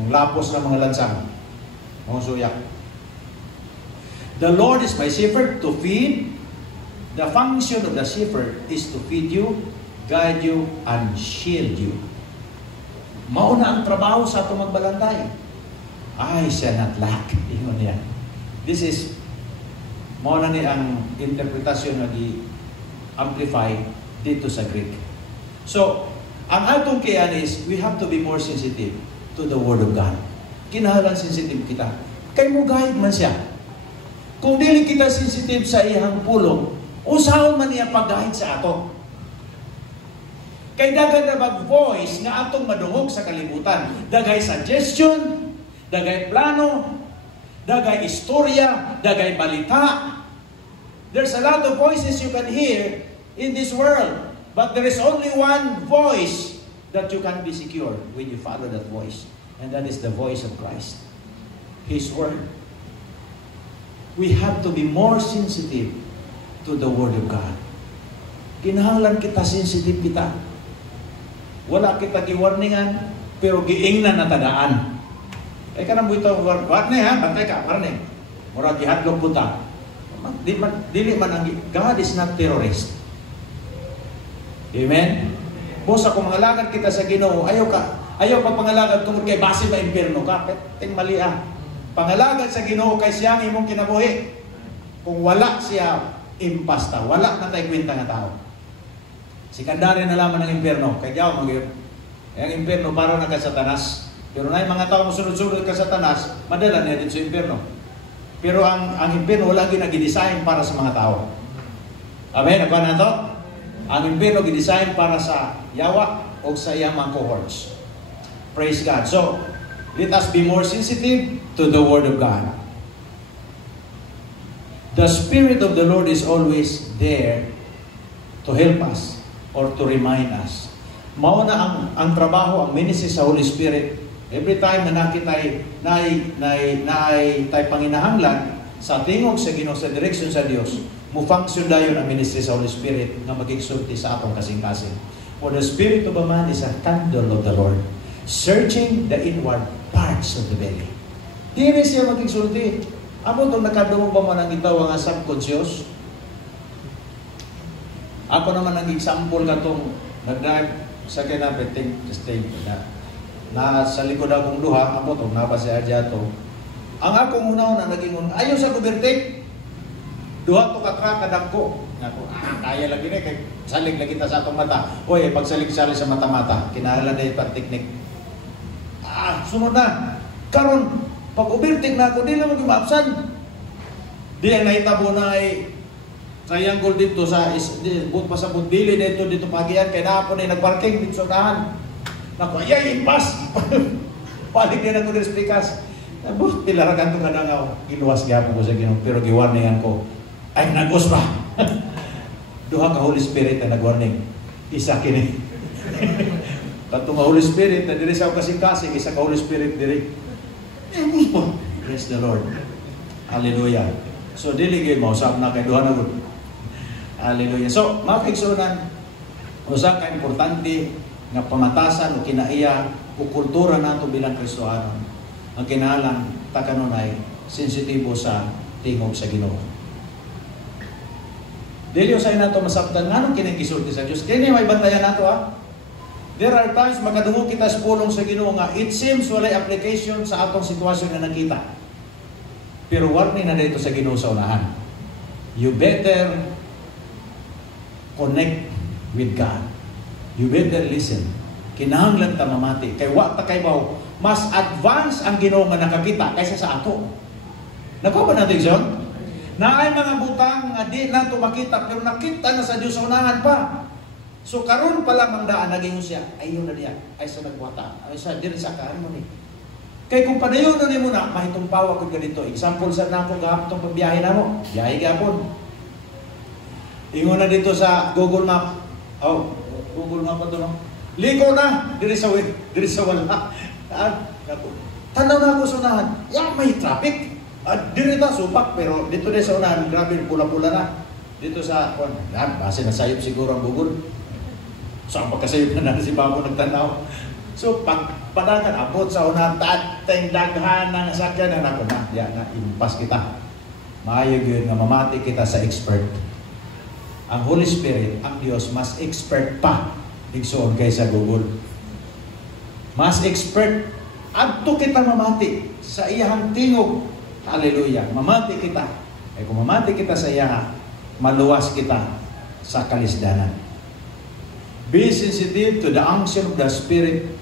Ang lapos ng mga lansang. Mga suyak. The Lord is my shepherd to feed. The function of the shepherd is to feed you, guide you, and shield you. Mauna ang trabaho sa atong magbalantay. I shall not lack. Ingon niya. This is mauna ni ang interpretasyon na di-amplify dito sa Greek. So, ang atong kiyan is, we have to be more sensitive to the Word of God. Kinahanglan sensitive kita. Kay mo guide man siya. Kung dili kita sensitive sa iyang pulong, usahaw man niya pag-guide sa ato. Kay daghan na mag-voice nga atong madungog sa kalibutan. Daghay suggestion, daghay plano, daghay istorya, daghay balita. There's a lot of voices you can hear in this world. But there is only one voice that you can be secure when you follow that voice. And that is the voice of Christ. His Word. We have to be more sensitive to the Word of God. Kinahanglan kita sensitive kita. Wala kita giwarningan, pero giingnan na tadaan. Ay ka nang buito, what na ha? Bantay ka, parang mura gihadlok puta. Dili man ang God is not terrorist. Amen? Bosa, kung mangalagad kita sa Ginoo, ayaw pa pangalagad tungkol kay base ba impyerno ka? Ting mali ah. Pangalagad sa Ginoo kay siyang imong kinabuhi. Kung wala siya, impasta. Wala na tayo kwenta nga tao. Si Kandari na lamang ng impyerno. Kaya diyaw mag-iyon. Ang impyerno para na ka Satanas. Pero na yung mga tao sunod-sunod ka Satanas, madala niya din sa impyerno. Pero ang impyerno wala ginagidesign para sa mga tao. Amen? Nagpa na ito? Ang impyerno gidesign para sa yawa o sa iyang cohorts. Praise God. So, let us be more sensitive to the Word of God. The Spirit of the Lord is always there to help us or to remind us. Mauna ang trabaho, ang ministry sa Holy Spirit. Every time na nakitay tay panginahanglan sa tingog sa Ginoo, sa direksyon sa Dios, mo-function dayon ang ministry sa Holy Spirit nga magigsulti sa atong kasing-kasing. For the spirit of a man is a candle of the Lord, searching the inward parts of the belly. Di rin siya magigsulti. Amo itong nakadungo ba man ang itaw nga subconscious? Ako naman ang example ka itong nag-drive sa kinabiting na sa likod akong duha, amo itong napasaya dyan ito. Ang akong una-una naging ayaw sa gubertik. Duha to katra kadagko. Nako, kaya lagi na kay salig lagi ta sa atong mata. Oy, pagsalig-salig sa mata-mata, kinahanglan na itong teknik. Sunod na. Karon pag ubertik na ako, di lang mag-maapsan. Di ang nahitabo na ay triangle dito sa buot pa sa bundili dito pagian kay na ako na nagparking dito sa unahan. Nako, ayay impas. Balik din ako ng speakers. Nabot, tilaragan ito nga nangaw. Giluwas gyapon ko sa Ginoo, pero giwarningan ko. Ay, nagos ba? Duha ka Holy Spirit na nag-warning. Isa kini. Katong Holy Spirit na diri sa kasing-kasing, isa ka Holy Spirit diri. Praise the Lord. Hallelujah. So, diligay mo, usap na kay duha na gud. Hallelujah. So, mga kaigsunan, usap ka importante nga pamatasan o kinaiya o kultura nato bilang Kristohanon. Ang kinahanglan ta kanunay sensitibo sa tingog sa Ginoo. Dili usay nato masabtan nganong kining gisulti sa Dios. Kini may bantayan nato ha. There are times makadungog kita sa pulong sa Ginoo nga it seems walay application sa atong sitwasyon na nakita. Pero warning na dito sa Ginoo sa unahan. You better connect with God. You better listen. Kinahanglan ta mamati kay wa ta kay baw mas advance ang Ginoo nga nakakita kaysa sa ato. Nako ba natin yon? Na ay mga butang nga di nato makita pero nakita na sa Dios sa unahan pa. So karon pa lamang daan naging siya ayon na diya ay sa nagbuhata ay sa diri sa kaan mo ni. Kay kung padayon na nimo na mahitong pawa ko ganito. Example sa nako gahapon pagbiyahe namo. Biyahe gapon. Ingon na dito sa Google Map. Oh, Google Map to no. Liko na diri sa wala. Tanaw na ako sa unahan. May traffic. Diri ta supak pero dito din sa unahan grabe pula-pula na. Dito sa base nasayop siguro ang Google. So ang pagkasayop na si Babo nagtanaw. So pagpadagan abot sa unahan tateng daghan ng sakyan na nako na. Na impas kita. Maayo gyud nga mamati kita sa expert. Ang Holy Spirit, ang Dios mas expert pa igsoon kaysa Google. Mas expert adto kita mamati sa iyang tingog. Hallelujah. Mamati kita. Ay kung mamati kita sa iya, maluwas kita sa kalisdanan. Be sensitive to the unction of the Spirit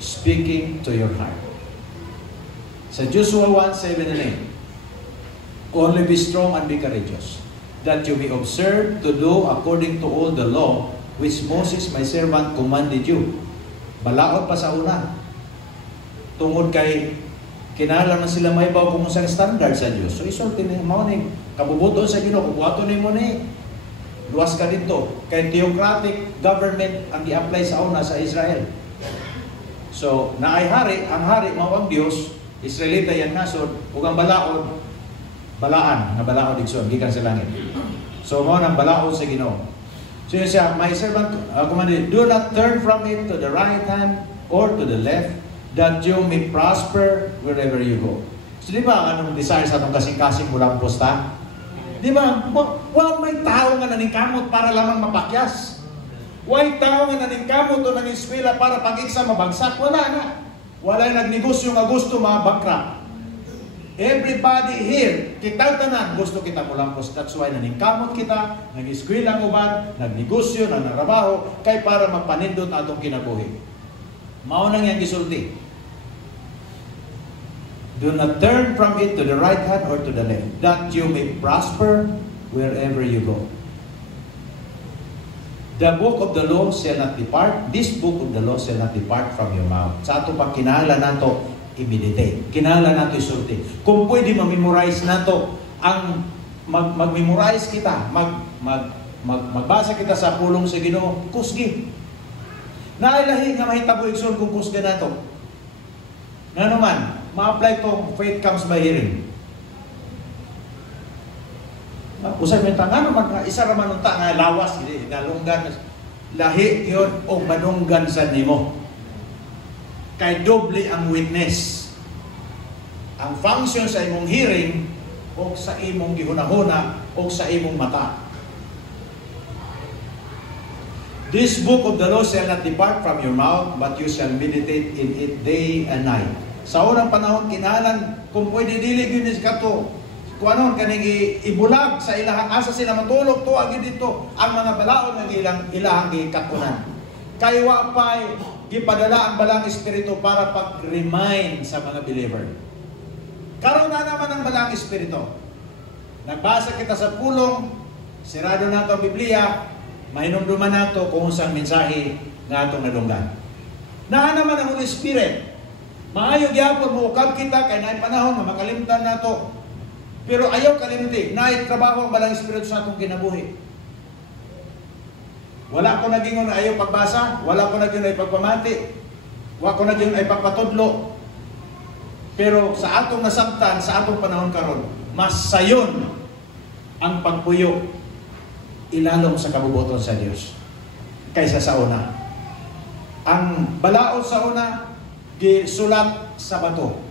speaking to your heart. Sa Joshua 1:7 and 8, only be strong and be courageous, that you may observe to do according to all the law which Moses my servant commanded you. Balaod pa sa una. Tungod kay kinahanglan man sila maibaw kung unsang standard sa Dios. So isulti ni mao ni kabubuton sa Ginoo, kuwato nimo ni luwas ka dito kay theocratic government ang i-apply sa una sa Israel. So naay hari, ang hari mao ang Dios, Israelita yan nasod, ug ang balaod balaan nga balaod igsoon gikan sa langit. So mao nang balaod sa Ginoo. So yun siya, my servant commanded, do not turn from it to the right hand or to the left, that you may prosper wherever you go. So di ba, anong desire sa itong kasing-kasing mulang posta? Di ba, may tao nga naningkamot para lamang mapakyas. May tao nga naningkamot o nangiskwela para pag-iksa mabagsak. Wala na. Wala yung nagnegosyo nga gusto mabangkrap. Everybody here, kita tanan, gusto kita mulampos. That's why naningkamot kita, nag-eskwela ang uban, nagnegosyo, nanarabaho, kay para magpanindot atong kinabuhi. Mao nang yang gisulti. Do not turn from it to the right hand or to the left, that you may prosper wherever you go. The book of the law shall not depart, this book of the law shall not depart from your mouth. Sa ato pag kinahanglan nato i-meditate. Kinahanglan nato isulti. Kung pwede ma-memorize nato ang mag-memorize kita, magbasa kita sa pulong sa Ginoo, kusgi. Nailahi nga mahitabo igsoon kung kusga nato. Nga naman, ma-apply tong faith comes by hearing. Usay mo nga naman, isa raman unta nga lawas, nalunggan, lahi yun o manunggan sa nimo. Kay doble ang witness. Ang function sa imong hearing o sa imong gihunahuna o sa imong mata. This book of the law shall not depart from your mouth, but you shall meditate in it day and night. Sa unang panahon, kinahanglan kung pwede dili yun kato, kung ano, kaning ibulag sa ilahang asa sila matulog to, agad dito, ang mga balaod ng ilahang ikatunan. Kay wapay, gipadala ang balang espiritu para pag-remind sa mga believer. Karon na naman ang balang espiritu. Nagbasa kita sa pulong, sirado nato ang Biblia, mahinumduman nato kung saan mensahe nga atong nadunggan. Naa naman ang Holy Spirit. Maayo gyapon mo ukab kita kay naay panahon nga makalimtan nato. Pero ayaw kalimti, naay trabaho ang balang espiritu sa atong kinabuhi. Wala ko nagingon ayaw pagbasa, wala ko nagingon ay pagpamati, wala ko nagingon ay pagpatudlo. Pero sa atong nasabtan, sa atong panahon karon, mas sayon ang pagpuyo ilalom sa kabubuton sa Dios kaysa sa una. Ang balaod sa una gisulat sa bato.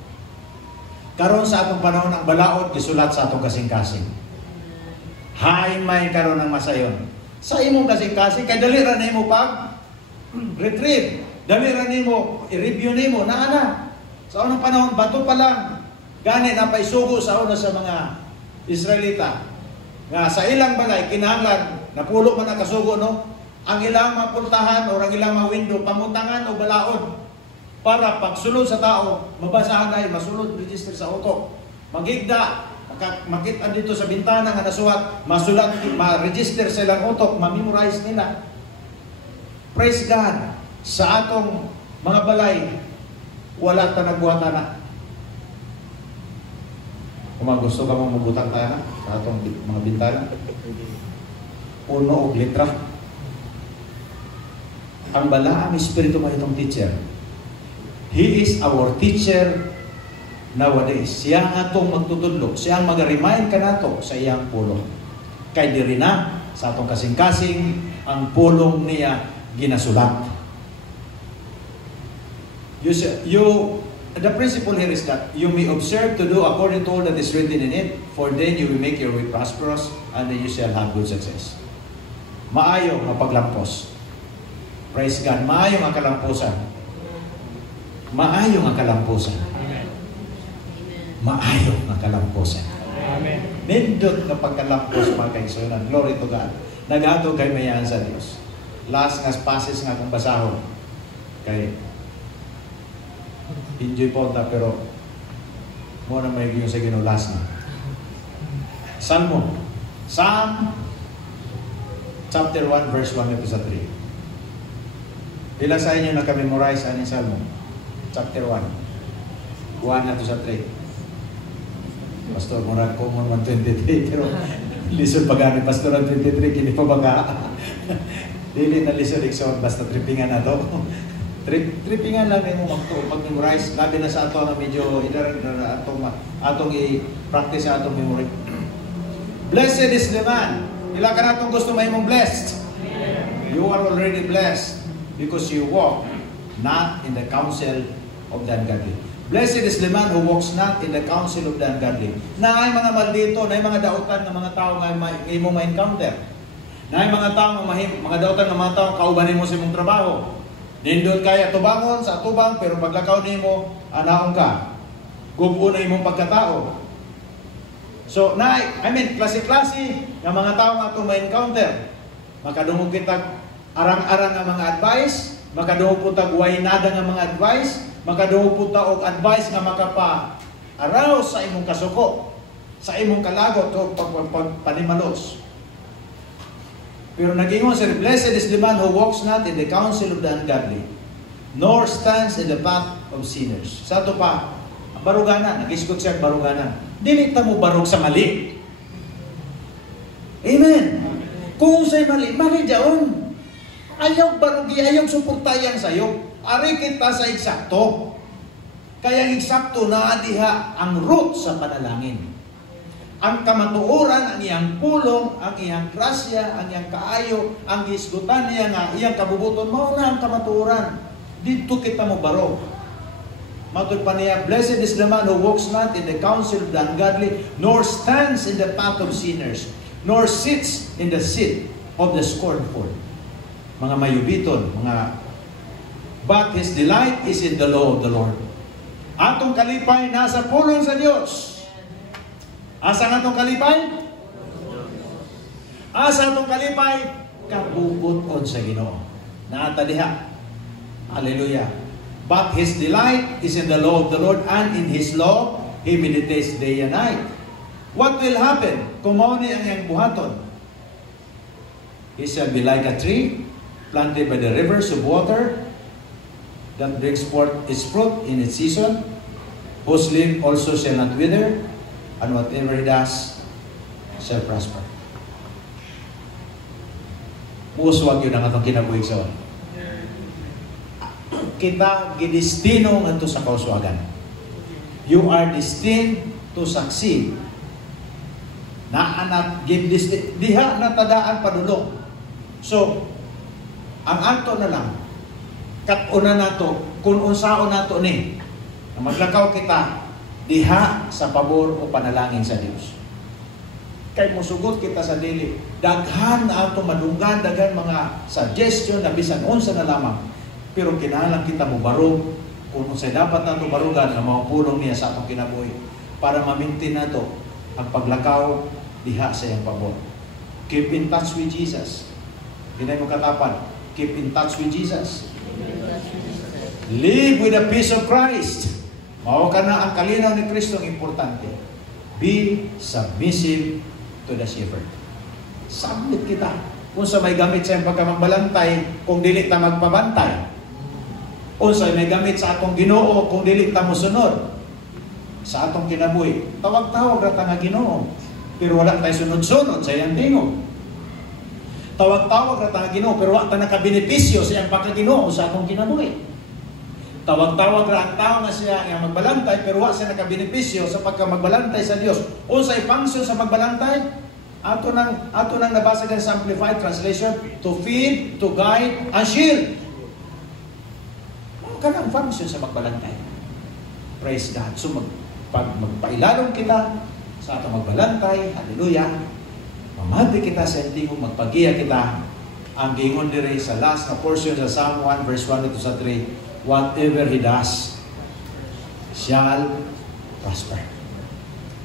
Karon sa atong panahon ang balaod gisulat sa atong kasing-kasing. Hay may karon ang masayon. Sa imong kasing-kasing kay dali ra nimo pag retrieve, dali ra nimo i-review nimo na. Sa unang panahon bato pa lang gani na paisugo sa una sa mga Israelita. Nga sa ilang balay kinahanglan napulo man ang kasugo no, ang ilang mapultahan o ang ilang mga window pamutangan o balaod para pagsulod sa tao mabasahan dahil masulod register sa utok. Magigda makita dito sa bintana nga nasulat, masulat, ma-register silang utok, ma-memorize nila. Praise God. Sa atong mga balay, wala ta nagbuhatan na. Kung gusto ka mong mabutang tayo sa atong mga bintana, puno o litra. Ang balaang espiritu mo itong teacher. He is our teacher nowadays. Siya nga itong magtutudlo. Siya ang mag-remind ka nato sa iyang pulong. Kay diri na sa atong kasing-kasing ang pulong niya ginasulat. The principle here is that you may observe to do according to all that is written in it, for then you will make your way prosperous, and then you shall have good success. Maayo nga paglampos. Praise God. Maayo nga kalampusan. Maayo nga kalampusan. Maayo nga kalampusan. Amen. Nindot nga pagkalampos mga kaigsunan. Glory to God. Nagato kay mayan sa Dios. Last nga passes nga kung basahon. Kay enjoy po ta pero mo na may yung sa Ginoo last na. Psalm chapter 1, verse 1 ito sa 3. Pila sa inyo nakamemorize ang Salmo? Chapter 1. 1 na ito sa 3. Pastor, murag ko mo 123, pero listen pa gani, Pastor, 23, kini pa baka. Dili na listen, basta trippingan na to. Trippingan lang mo mag-memorize. Labi na sa ato na medyo atong i-practice sa atong memory. Blessed is the man. Ila ka na itong gusto may mong blessed. You are already blessed because you walk not in the counsel of the ungodly. Blessed is the man who walks not in the counsel of the ungodly. Na ay mga maldito, na ay mga dautan ng mga tao nga imong ma-encounter. Na ay mga tao, mga dautan ng mga tao kaubanin mo sa imong trabaho. Nindot kaya tubangon sa tubang, pero paglakaw nimo anaon ka. Gubo na imong pagkatao. So, klase-klase ng mga tao nga itong ma-encounter. Makadungog kita arang-arang ng mga advice, makadungog po tagwainada ng mga advice, makadungog po og advice nga makapa-araw sa imong kasuko, sa imong kalagot o panimalos. Pero nag-ingon sir, blessed is the man who walks not in the counsel of the ungodly, nor stands in the path of sinners. Sa ito pa, baruganan, nag-isgot siya baruganan. Dili ta mo barog sa mali. Amen. Kung sa'y mali, mali dyan. Ayaw barugi, ayaw suportayan sa'yo. Ari kita sa eksakto. Kaya eksakto na diha ang root sa panalangin. Ang kamatuoran, ang iyang pulong, ang iyang grasya, ang iyang kaayo, ang isgutan niya nga, iyang kabubuton, mauna ang kamatuoran. Dito kita mo barog. Matod pa niya, blessed is the man who walks not in the counsel of the ungodly, nor stands in the path of sinners, nor sits in the seat of the scornful. Mga mayubiton, but his delight is in the law of the Lord. Atong kalipay nasa pulong sa Diyos. Asa nga itong kalipay? Asa itong kalipay? Kabubuton sa Ginoo. Naata diha. Hallelujah. But his delight is in the law of the Lord, and in his law he meditates day and night. What will happen kung mauni ang iyang buhaton? He shall be like a tree planted by the rivers of water that brings forth its fruit in its season, whose leaf also shall not wither, and whatever he does shall prosper. Muswag yun ang atong kinabuhi sa kita gidestino ngadto sa kauswagan. You are destined to succeed. Naanat diha natadaan padulong. So, ang ato na lang kat-una nato kung unsaon nato ni na maglakaw kita diha sa pabor o panalangin sa Dios. Kay musugot kita sa dili, daghan na ato madunggan, daghan mga suggestion na bisan unsa na lamang. Pero kinahanglan kita mo barog kung unsay dapat nato barugan na mapulong niya sa atong kinabuhi para ma-maintain nato ang paglakaw diha sa iyang pabor. Keep in touch with Jesus. Dinay mo katapan, keep in touch with Jesus. Live with the peace of Christ. Mao ka na ang kalinaw ni Kristo ang importante. Be submissive to the shepherd. Submit kita. Kung sa may gamit sa pagkamagbalantay, kung dili ta magpabantay. O sa may gamit sa atong Ginoo, kung dili ta mosunod sa atong kinabuhi. Tawag-tawag ra ta nga Ginoo, pero wala tayo sunod-sunod sa iyang tingog. Tawag-tawag ra ta nga Ginoo, pero wala ta nakabenepisyo sa iyang pagkaginoo sa atong kinabuhi. Tawag-tawag ra ang tao nga siya nga magbalantay, pero wala siya nakabenepisyo sa pagkamagbalantay sa Dios. O sa function sa magbalantay, ato nang nabasa sa Amplified Translation, to feed, to guide, and shield. Ano ka ang function sa magbalantay? Praise God. So magpailalong kita sa atong magbalantay, hallelujah. Mamati kita sa intingong magpagiya kita. Ang gingon dire sa last na portion sa Psalm 1 verse 1 to sa 3, whatever he does shall prosper.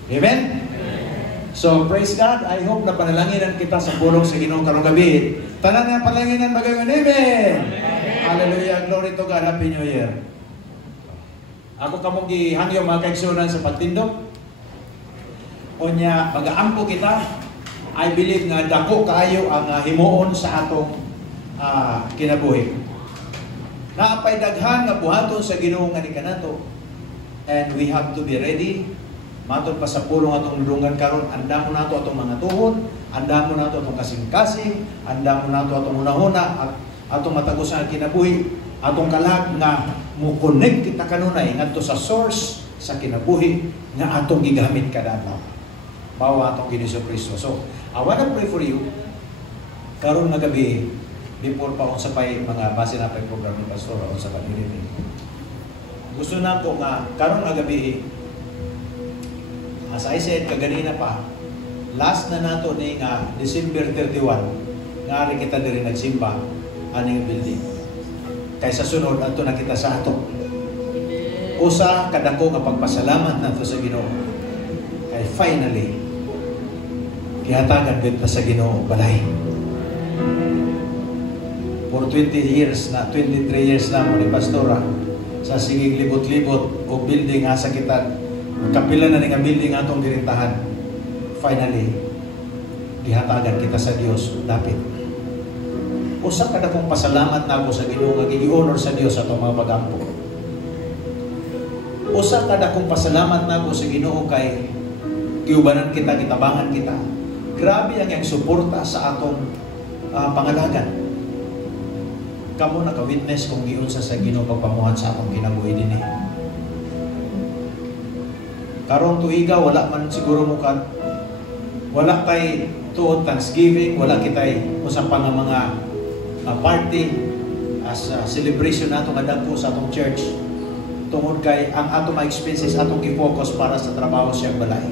Amen? So, praise God. I hope na panalanginan kita sa pulong sa Ginoo karong gabi. Tanan nga palanginan magayon. Amen! Hallelujah. Glory to God. Happy New Year. Ako kamong gihangyo mga kaigsunan sa pagtindog. O niya, mag-aampo kita I believe nga dako kaayo ang himuon sa atong kinabuhi. Naapay daghan nga buhaton sa Ginoo nga ni kanato. And we have to be ready. Matod pa sa pulong atong lulungan karon, andam mo nato atong mga tuhod, andam mo nato atong kasing-kasing, andam mo nato atong hunahuna at atong matagusan ang kinabuhi, atong kalag nga mo connect kita kanunay ngadto sa source sa kinabuhi nga atong gigamit kada adlaw. Mao atong Ginoong Kristo. So, I wanna pray for you karon nga gabi before pa sa pay mga base na pay program ni pastor o sa pagdirinig. Gusto na ko nga karon nga gabi, as I said kaganina pa, last na nato ni nga December 31 nga ari kita diri nagsimba aning building. Kaysa sunod ato na kita sa ato. Usa kadako nga pagpasalamat nato sa Ginoo. Kay finally gihatagan gid sa Ginoo balay. For 20 years na 23 years na mo ni pastora sa sigig libot-libot o building asa kita kapila na nga building atong girintahan. Finally gihatagan kita sa Dios dapit. Usa kada kong pasalamat nako sa Ginoo nga gi-honor sa Dios atong mga pagampo. Usa kada kong pasalamat nako sa Ginoo kay giubanan kita, gitabangan kita. Grabe ang iyang suporta sa atong pangalagan. Kamo naka-witness kung giunsa sa Ginoo pagpamuhat sa atong kinabuhi dinhi. Karong tuiga wala man siguro mo wala kay tuod Thanksgiving, wala kitay usang pa nga mga party as celebration nato nga dagko sa atong church. Tungod kay ang atong mga expenses atong gi-focus para sa trabaho siyang balay.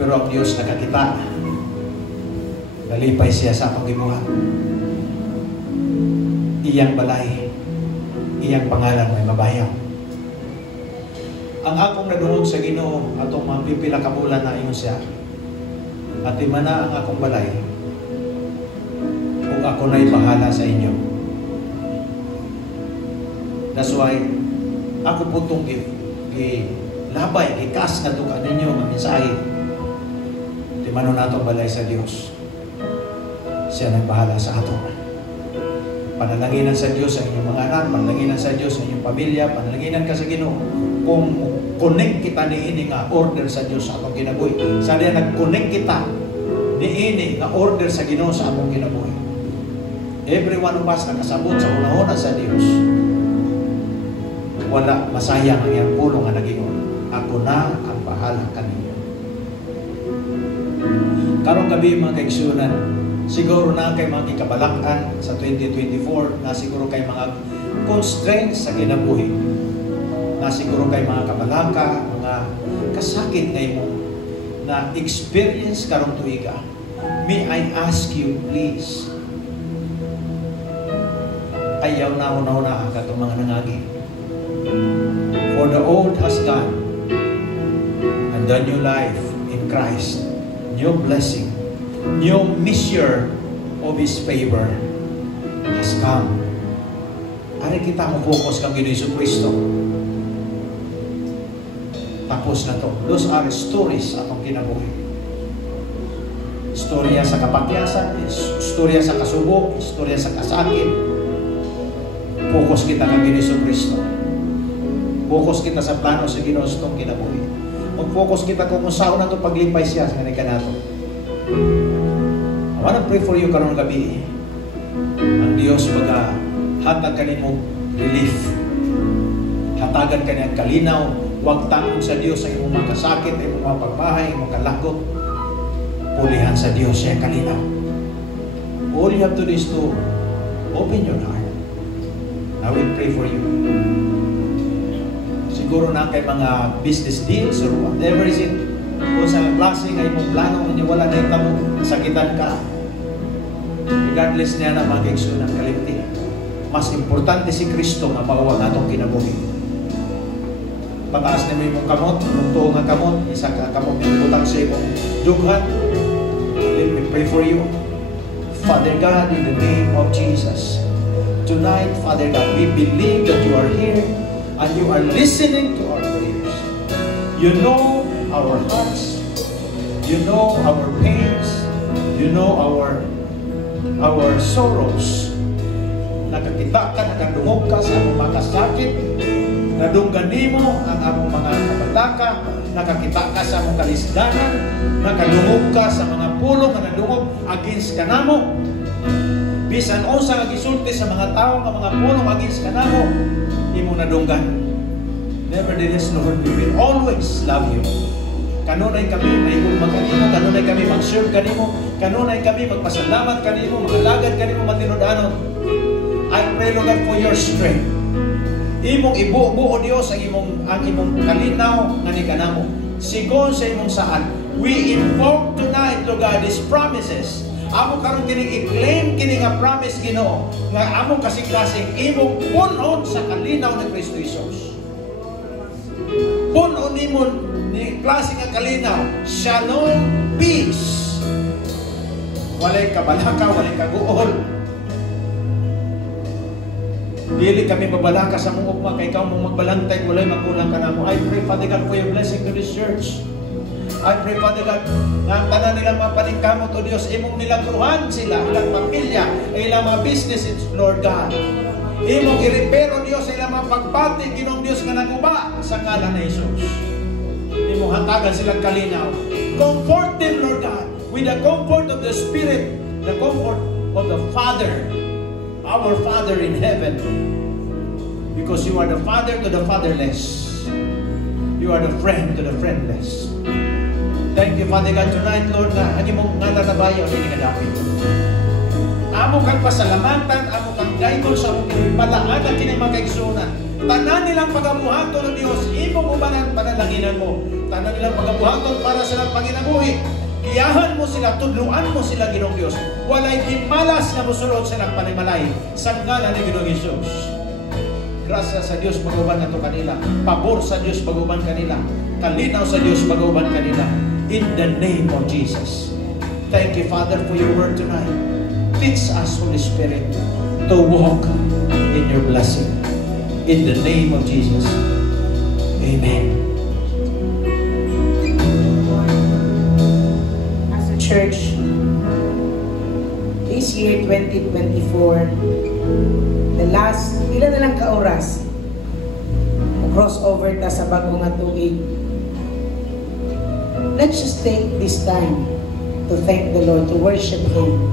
Pero ang Dios nakakita. Nalipay siya sa atong gibuhat. Iyang balay, iyang pangalan may mabayaw. Ang akong nagungod sa Ginoo atong mga pipila ka bulan na ingon siya. At imana ang akong balay kung ako na'y bahala sa inyo. That's why ako po itong labay, ikas na ito kaninyo ang mensahe. Imano na itong balay sa Diyos. Siya nang bahala sa ato. Panalaginan sa Diyos ang inyong mga anak, panalaginan sa Diyos ang inyong pamilya, panalaginan ka sa Ginoo. Kung connect kita niini nga order sa Diyos sa atong kinabuhi. Sana nag-connect kita niini nga order sa Ginoo sa atong kinabuhi. Every one of us nakasabot sa una-una sa Diyos. Wala masayang ang iyang pulong nga nagingon. Ako na ang bahala kaninyo. Karong gabi mga kaigsunan, siguro na kay mga kikabalakan sa 2024 na siguro kay mga constraints sa kinabuhi. Na siguro kay mga kabalaka, mga kasakit na mo na experience karong tuiga. May I ask you please, ayaw na una-una ang katong mga nangagi. For the old has gone and the new life in Christ, new blessing, new measure of His favor has come. Ari kita mo focus kang Ginoong Kristo. Tapos na to. Those are stories atong kinabuhi. Istorya sa kapakyasan, istorya sa kasubo, istorya sa kasakit. Focus kita kang Ginoong Kristo. Focus kita sa plano sa Ginoo sa itong kinabuhi. Mag-focus kita kung saan na ito paglipay siya sa kanika nato. I wanna pray for you karong gabi. Ang Diyos hatag ka mo relief. Hatagan ka niyang kalinaw. Huwag tangong sa Diyos ang iyong mga kasakit, ang iyong mga pagbahay, ang mga kalagot. Pulihan sa Diyos siya kalinaw. All you have to do is to open your heart. I will pray for you. Siguro na kay mga business deals or whatever is it. Kung sa klase kayo mong plano, hindi wala na yung tamo, sakitan ka. Regardless niya na mga kaigsunan kalimti. Mas importante si Kristo nga mauwa na itong kinabuhi. Pataas na mo yung kamot, yung tuong nga kamot, isa ka kamot yung butang sa imong dughat. Let me pray for you. Father God, in the name of Jesus, tonight, Father God, we believe that you are here and you are listening to our prayers. You know our hearts. You know our pains. You know our sorrows. Nakakita ka, nakadungog ka sa among mga kasakit. Nadunggan nimo ang among mga kabalaka. Nakakita ka sa among kalisdanan. Nakadungog ka sa mga pulong na nadungog against kanamo. Bisan unsa nga gisulti sa mga tao nga mga pulong against kanamo, imo nadunggan. Nevertheless, Lord, we will always love you. Kanunay kami maigulma kanimo, kanunay kami mag-serve kanimo, kanunay kami magpasalamat kanimo, magalagad kanimo matinud-anon. I pray, Lord God, for your strength. Imong ibuo-buo Dios ang imong kalinaw nga ni kanamo. Sigon sa imong saan. We invoke tonight, Lord God, these promises. Amo karon kining i-claim kini nga promise Ginoo nga among kasiklasing imong punon sa kalinaw ni Kristo Jesus. Punon nimo ni klase nga kalinaw, shalom, peace. Walay kabalaka, walay kaguol. Dili kami mabalaka sa mong ugma kay ikaw mong magbalantay, walay magulang ka namo. I pray, Father God, for your blessing to this church. I pray, Father God, na ang tanan nilang mga paningkamot o Diyos, imong nilang ruhan sila, ilang pamilya, ilang mga businesses, Lord God. Imong i-repair o Diyos, ilang mga pagpati, Ginong Diyos nga naguba sa ngalan ni Jesus. Imong hatagan silang kalinaw. Comfort them, Lord God, with the comfort of the Spirit, the comfort of the Father, our Father in heaven. Because you are the Father to the fatherless. You are the friend to the friendless. Thank you, Father God, tonight, Lord, na ang imong nga tatabayo ang iningadapit. Amo kang pasalamatan, amo kang gayon sa among palaan at kining mga kaigsunan. Tanan nilang pagabuhaton ng Diyos, imong ubanan panalanginan mo. Tanan nilang pagabuhaton para sa ilang panginabuhi. Iyahan mo sila, tudluan mo sila, Ginoong Diyos. Walay gimalas na musulod sa ilang panimalay sa ngalan ni Ginoong Jesus. Grasya sa Diyos pag-uban na ito kanila. Pabor sa Diyos pag-uban kanila. Kalinaw sa Diyos pag-uban kanila. In the name of Jesus. Thank you, Father, for your word tonight. Teach us, Holy Spirit, to walk in your blessing. In the name of Jesus. Amen. As a church, this year 2024, the last, ilan na lang ka-oras, crossover ta sa bagong nga tuig. Let's just take this time to thank the Lord, to worship Him.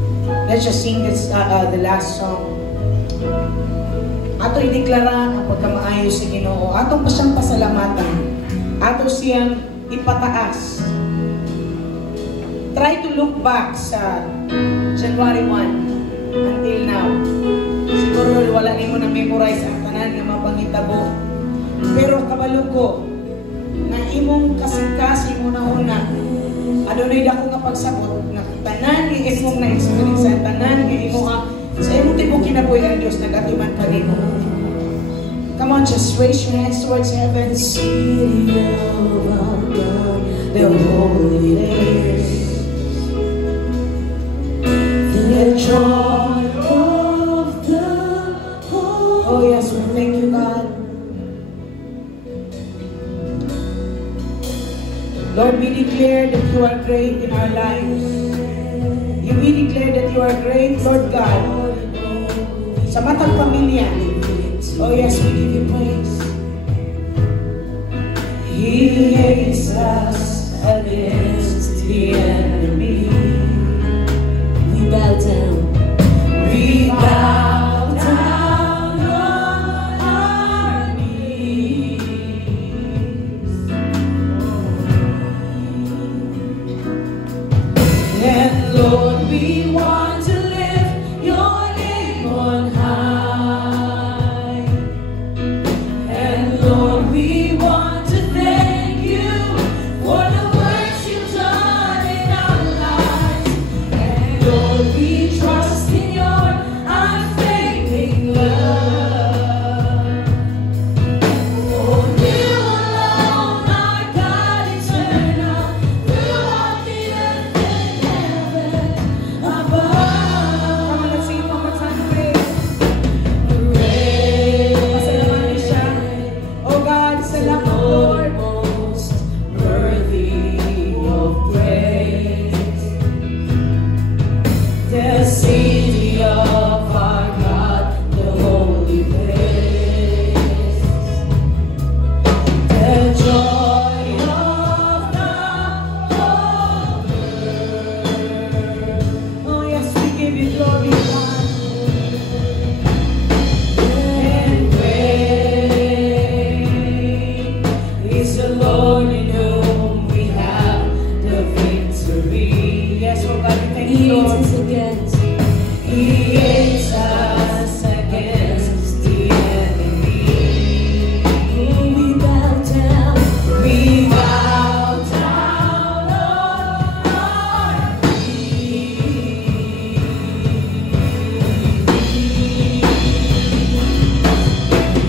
Let's just sing this, the last song. Ato ideklara ang pagkamaayo sa Ginoo. Atong pa siyang pasalamatan. Ato siyang ipataas. Try to look back sa January 1 until now. Siguro wala nimo na memorize ang tanan nga mapangitabo. Pero kabalo ko na imong kasing-kasing mo na una, adunay dako nga pagsabot na tanan nga imong na-experience, tanan nga imong sa imong tibok kinabuhi ang Diyos nagatuman pa nimo. Come on, just raise your hands towards heaven. City of our God, the holy days, the joy of the holy. Oh yes, we thank you, God. Lord, we declare that you are great in our lives. We declare that you are great, Lord God. Sa matang pamilya. Oh yes, we give you praise. He hates us against the enemy. We bow down. We bow down on our knees. And Lord, we want to lift your name on high. And Lord, we want to thank you for the works you've done in our city of our God, the holy place. The joy of the whole earth. Oh yes, we give you glory, God. And great is the Lord in whom we have the victory. Yes, oh God, we thank you, Lord. He is us against the enemy. We bow down, on our knees.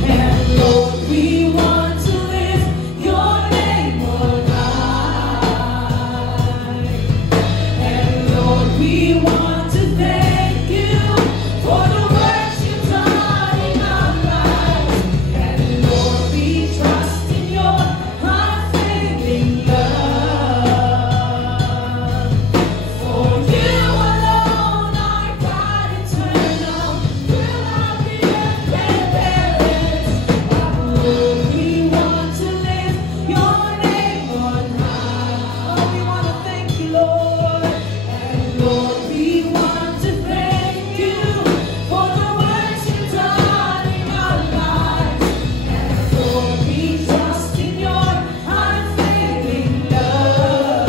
And Lord, we want to lift your name on high. And Lord, we want to thank you for the works you've done in our lives. And Lord, we trust in your unfailing love. For you alone are God eternal, throughout the earth and heavens. Lord, we want to lift your name on high. Oh, we want to thank you, Lord. And Lord, we want to thank you for the works you've done in our lives. And Lord, we trust in your unfailing love.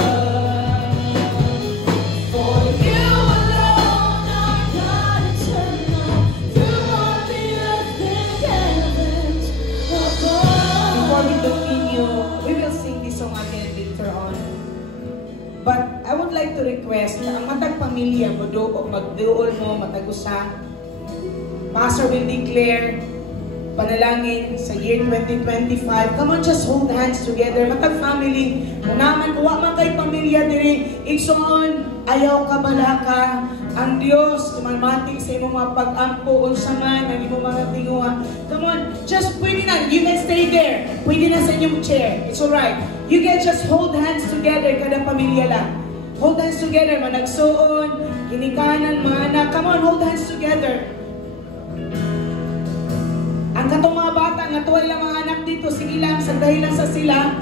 For you alone are God eternal, throughout the earth and heavens above. Before we continue, we will sing this song again later on. But I would like to request na ang matag pamilya mo do o magduol mo matagusa. Pastor will declare panalangin sa year 2025. Come on, just hold hands together. Matag family, kung naman kuha man kay pamilya diri, igsoon ayaw ka balaka. Ang Dios tumalmatik sa imong mga pag-ampo unsa man ang imong mga tinguha. Come on, just pwede na. You can stay there. Pwede na sa inyong chair. It's alright. You can just hold hands together kada pamilya lang. Hold hands together, managsuon, kinikanan, mga anak. Come on, hold hands together. Ang katong mga bata, nga tuwal lang mga anak dito, sige lang, sandahin lang sa sila.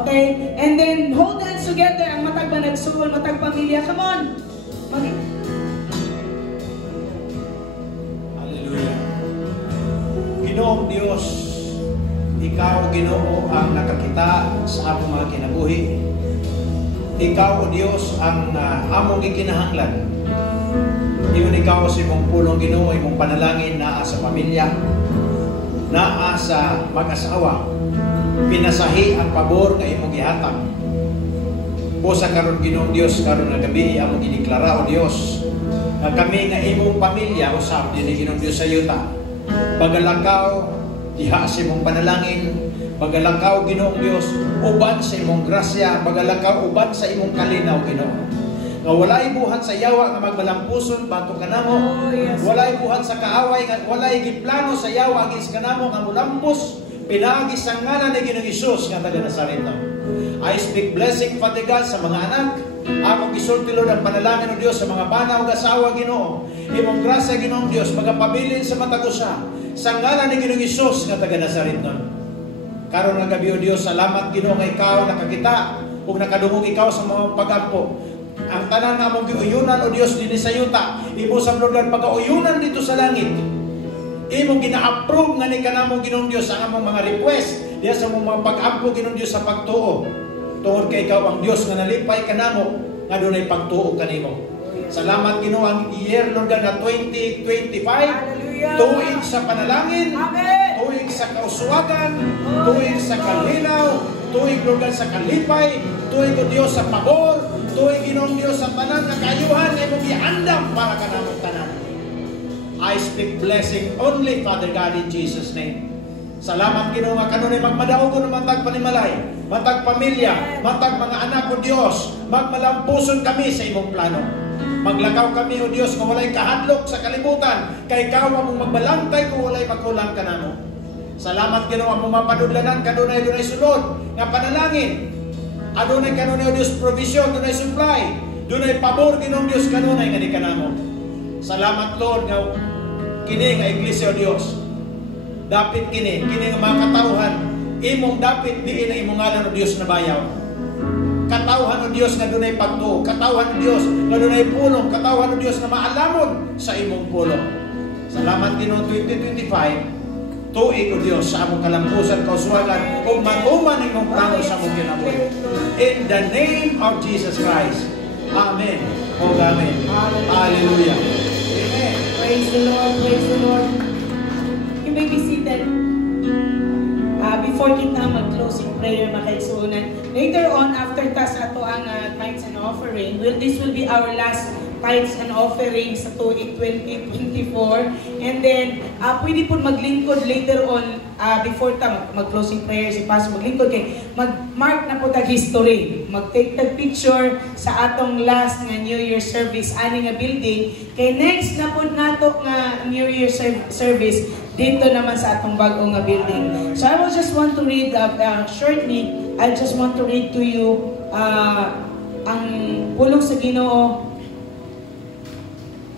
Okay? And then, hold hands together, ang matag managsuon, matag pamilya. Come on. Hallelujah. Ginoong Diyos, Ikaw, Ginoo, ang nakakita sa among mga kinabuhi. Ikaw, O Diyos, ang among gikinahanglan. Iyon Ikaw sa imong pulong, Ginoo, imong panalangin naa sa pamilya, naa sa mag-asawa. Pinasahi ang pabor nga imong gihatag. O sa karon, Ginoong Diyos, karon nga gabi among gideklara, O Diyos, nga kami nga imong pamilya usab dinhi Ginoong Diyos sa yuta. Pagalakaw diha sa imong panalangin, pagalakaw Ginoong Diyos uban sa imong grasya, pagalakaw uban sa imong kalinaw, Ginoo. Nga walay buhat sa yawa nga magmalampuson bato kanamo. Walay buhat sa kaaway nga walay giplano sa yawa agis kanamo nga mulampos pinagi sa ngalan ni Ginoong Hesus nga taga Nazareno. I speak blessing, Father God, sa mga anak. Among gisulti, Lord, ang panalangin ng Diyos sa mga bana o asawa, Ginoo. Imong grasya, Ginoong Diyos, magapabilin sa matagusa sa ngalan ni Ginoong Hesus nga taga Nazareno. Karon nga gabi, O Diyos, salamat, Ginoo, nga ikaw nakakita ug nakadungog ikaw sa mga pag-ampo. Ang tanan nga mong giuyunan, O Diyos, dinhi sa yuta, imo sa Lord God pag-auyunan dito sa langit. Imong gina-approve nga ni kanamong Ginoong Diyos ang among mga request diya sa mga pag-ampo, Ginoong Diyos, sa pagtuo. Tungod kay ikaw ang Diyos nga nalipay kanamo nga dunay pagtuo kanimo. Salamat, Ginoo, ang year, Lord God, na 2025. Tuig sa panalangin, tuig sa kauswagan, tuig sa kalinaw, tuig, Lord God, sa kalipay, tuig, O Diyos, sa pabor, tuig, Ginoong Diyos, sa tanan nga kaayuhan na imong giandam para kanamong tanan. I speak blessing only, Father God, in Jesus' name. Salamat, Ginoo, nga kanunay magmadaogon ng matag panimalay, matag pamilya, matag mga anak, O Diyos, magmalampuson kami sa imong plano. Maglakaw kami, O Diyos, kung walay kahadlok sa kalibutan, kay ikaw among magbalantay kung walay magkulang ka namo. Salamat, Ginoo, among mapadudlanan, kanunay sulod, nga panalangin. Adunay kanunay, O Diyos, provision, dunay supply, dunay pabor, Ginoong Diyos, kanunay nga di kanamo. Salamat Lord nga kini nga iglesia o Dios. Dapit kini nga mga katawhan imong dapit diin ang imong ngalan o Dios na bayaw. Katawhan o Dios nga dunay pagtuo, katawhan o Dios nga dunay pulong, katawhan o Dios nga maalamon sa imong pulong. Salamat din 2025, tuig o Dios sa among kalampusan, kauswagan, ug matuman imong plano sa among kinabuhi. In the name of Jesus Christ. Amen. O amen. Hallelujah. Amen. Praise the Lord, praise the Lord. You may be seated. Before kita mag-closing prayer, makaisunan, later on, after tas ato ang tithes and offering, this will be our last tithes and offering sa tuig 2024. And then, pwede po maglingkod later on, before ta mag-closing prayer, si Pastor maglingkod kay mag-mark na po tag history. Mag-take tag picture sa atong last nga New Year service, ani nga building. Kay next na po nato nga New Year service, dito naman sa atong bagong nga building. So I will just want to read shortly, I just want to read to you ang pulong sa Ginoo.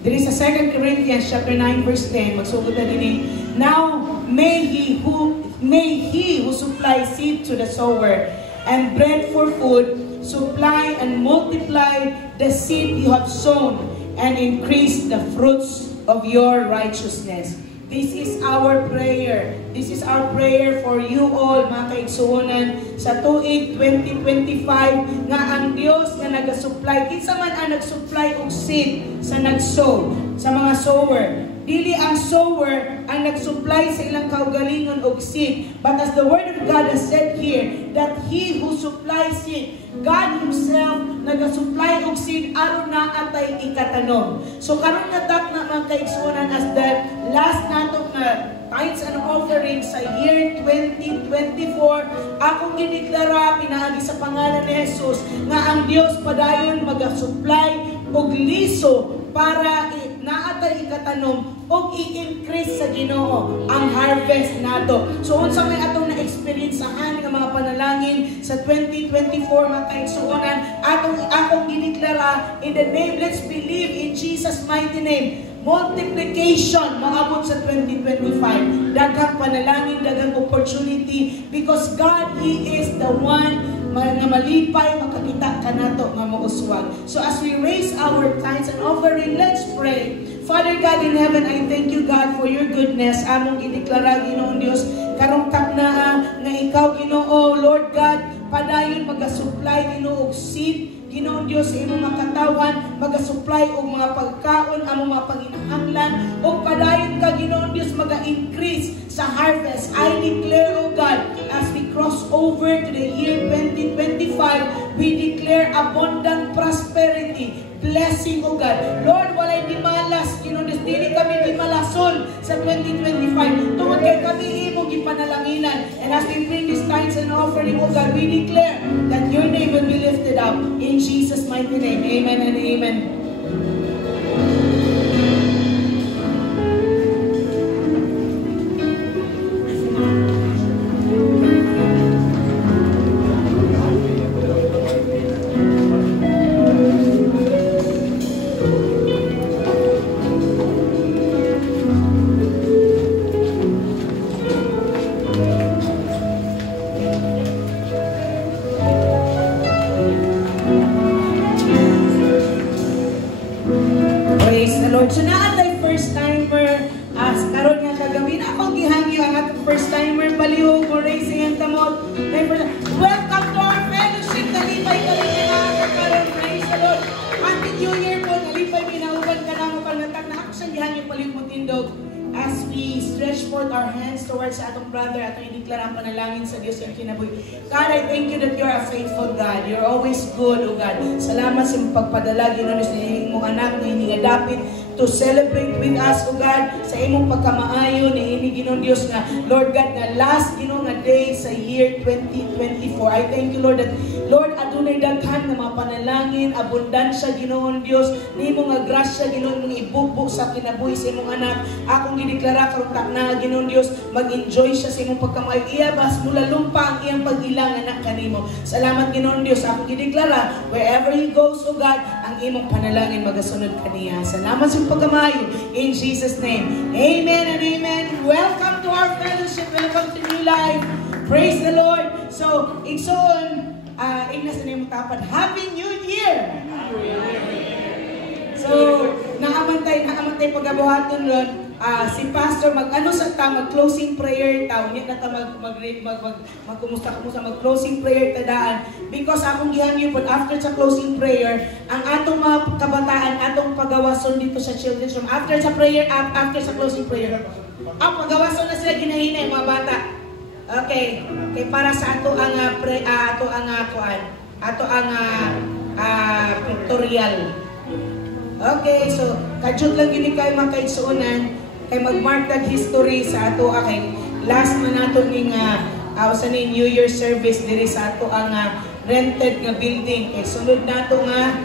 Dili sa 2 Corinthians chapter 9 verse 10, magsugod na din. Now may he who supplies seed to the sower and bread for food supply and multiply the seed you have sown and increase the fruits of your righteousness. This is our prayer. This is our prayer for you all, mga kaigsuonan, sa tuig 2025, nga ang Dios nga nag-supply. Kinsa man ang nag-supply og seed sa nag-sow, sa mga sower. Dili ang sower ang nag-supply sa ilang kaugalingon og seed. But as the word of God has said here, that He who supplies seed, God Himself nag-supply og seed aron na atay ikatanom. So karon nga tak na mga kaigsuonan as the last nato nga tithes and offerings sa year 2024, akong gideklara pinaagi sa pangalan ni Jesus nga ang Dios padayon mag-supply og liso para naatay ikatanom o i-increase sa Ginoo ang harvest nato. So unsa may atong na-experiencehan nga mga panalangin sa 2024 mga kaigsuonan, akong gideklara in the name, let's believe in Jesus mighty name. Multiplication maabot sa 2025. Daghang panalangin, daghang opportunity because God, He is the one nga malipay, makakita ka nato nga mauswag. So as we raise our tithes and offering, let's pray. Father God in heaven, I thank you God for your goodness. Among gideklara Ginoong Dios karong takna nga ikaw Ginoo, Lord God, padayon maga-supply Ginoo og seed Ginoong Dios sa imong makatawan, maga-supply og mga pagkaon, among mga panginahanglan, o padayon ka Ginoong Dios maga-increase sa harvest. I declare, O God, as we cross over to the year 2025, we declare abundant prosperity, blessing, O God. Lord, walay di malas, Ginoong Dios, dili kami di malason sa 2025. Tungod kay kami imong gipanalanginan. And as we bring these tithes and offering, O God, we declare that your name will be lifted up. In Jesus' mighty name, amen and amen. So naatay first timer as karon nga kagabi na akong gihangyo ang atong first timer palihog mo raising ang tamot. Welcome to our fellowship. Nalipay ka rin na karon, praise the Lord. Happy New Year po, nalipay binauban ka na mo pagnatak na ako sa gihangyo palihog mo tindog. As we stretch forth our hands towards sa atong brother, atong ideklara ang panalangin sa Diyos yung kinabuhi. God, I thank you that you're a faithful God. You're always good, O God. Salamat sa pagpadala, Ginoo, sa imong anak na inigadapit to celebrate with us, O God, sa imong pagkamaayo ni ini Ginoo Dios nga, Lord God, nga last Ginoo nga day sa year 2024. I thank you, Lord, that Lord, aduna adunay daghan nga mga panalangin, abundansya Ginoon Dios, nimo nga grasya Ginoon mong ibugbo sa kinabuhi sa imong anak. Akong gideklara karon na Ginoon Dios, mag-enjoy siya sa imong pagkamayo. Iyabas mula lumpa ang iyang pag-ilang anak kanimo. Salamat Ginoon Dios, akong gideklara wherever he goes, O God, ang imong panalangin magasunod kaniya. Salamat sa pagkamayo in Jesus name. Amen and amen. Welcome to our fellowship. Welcome to New Life. Praise the Lord. So, igsoon, Ignas na yung tapad. Happy New Year! So, naamantay pagkabuhaton ron, si Pastor mag-ano sa mag-closing prayer taon. Yan na ta mag-closing prayer tadaan. Because akong gihangyo po, after sa closing prayer, ang atong mga kabataan, atong pagawason dito sa children's room. After sa prayer, after sa closing prayer, ang pagawason na sila ginahinay, mga bata. Okay, para sa ato ang pictorial. Okay, so kadjud lang gini kay mga kaigsuonan kay magmark tag history sa ato kay last na nato ning New Year service diri sa ato ang rented nga building. Kay sunod nato nga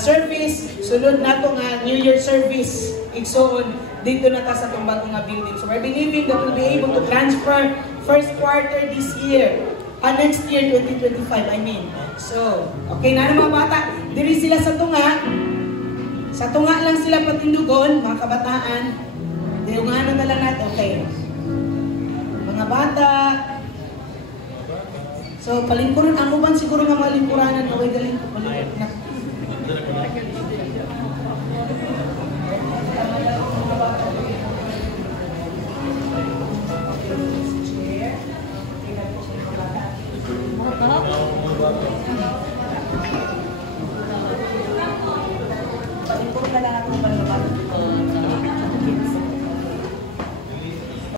service, sunod nato nga New Year service igsuon dito na ta sa itong bagong nga building. So we're believing that we'll be able to transfer first quarter this year. Next year, 2025, I mean. So, okay na mga bata. Diri sila sa tunga. Sa tunga lang sila patindugon, mga kabataan. Diunganan na lang natin. Okay. Mga bata. So, palingkuran. Ang uban siguro nga mga lingkuranan. Away galing ko. Palingkuran.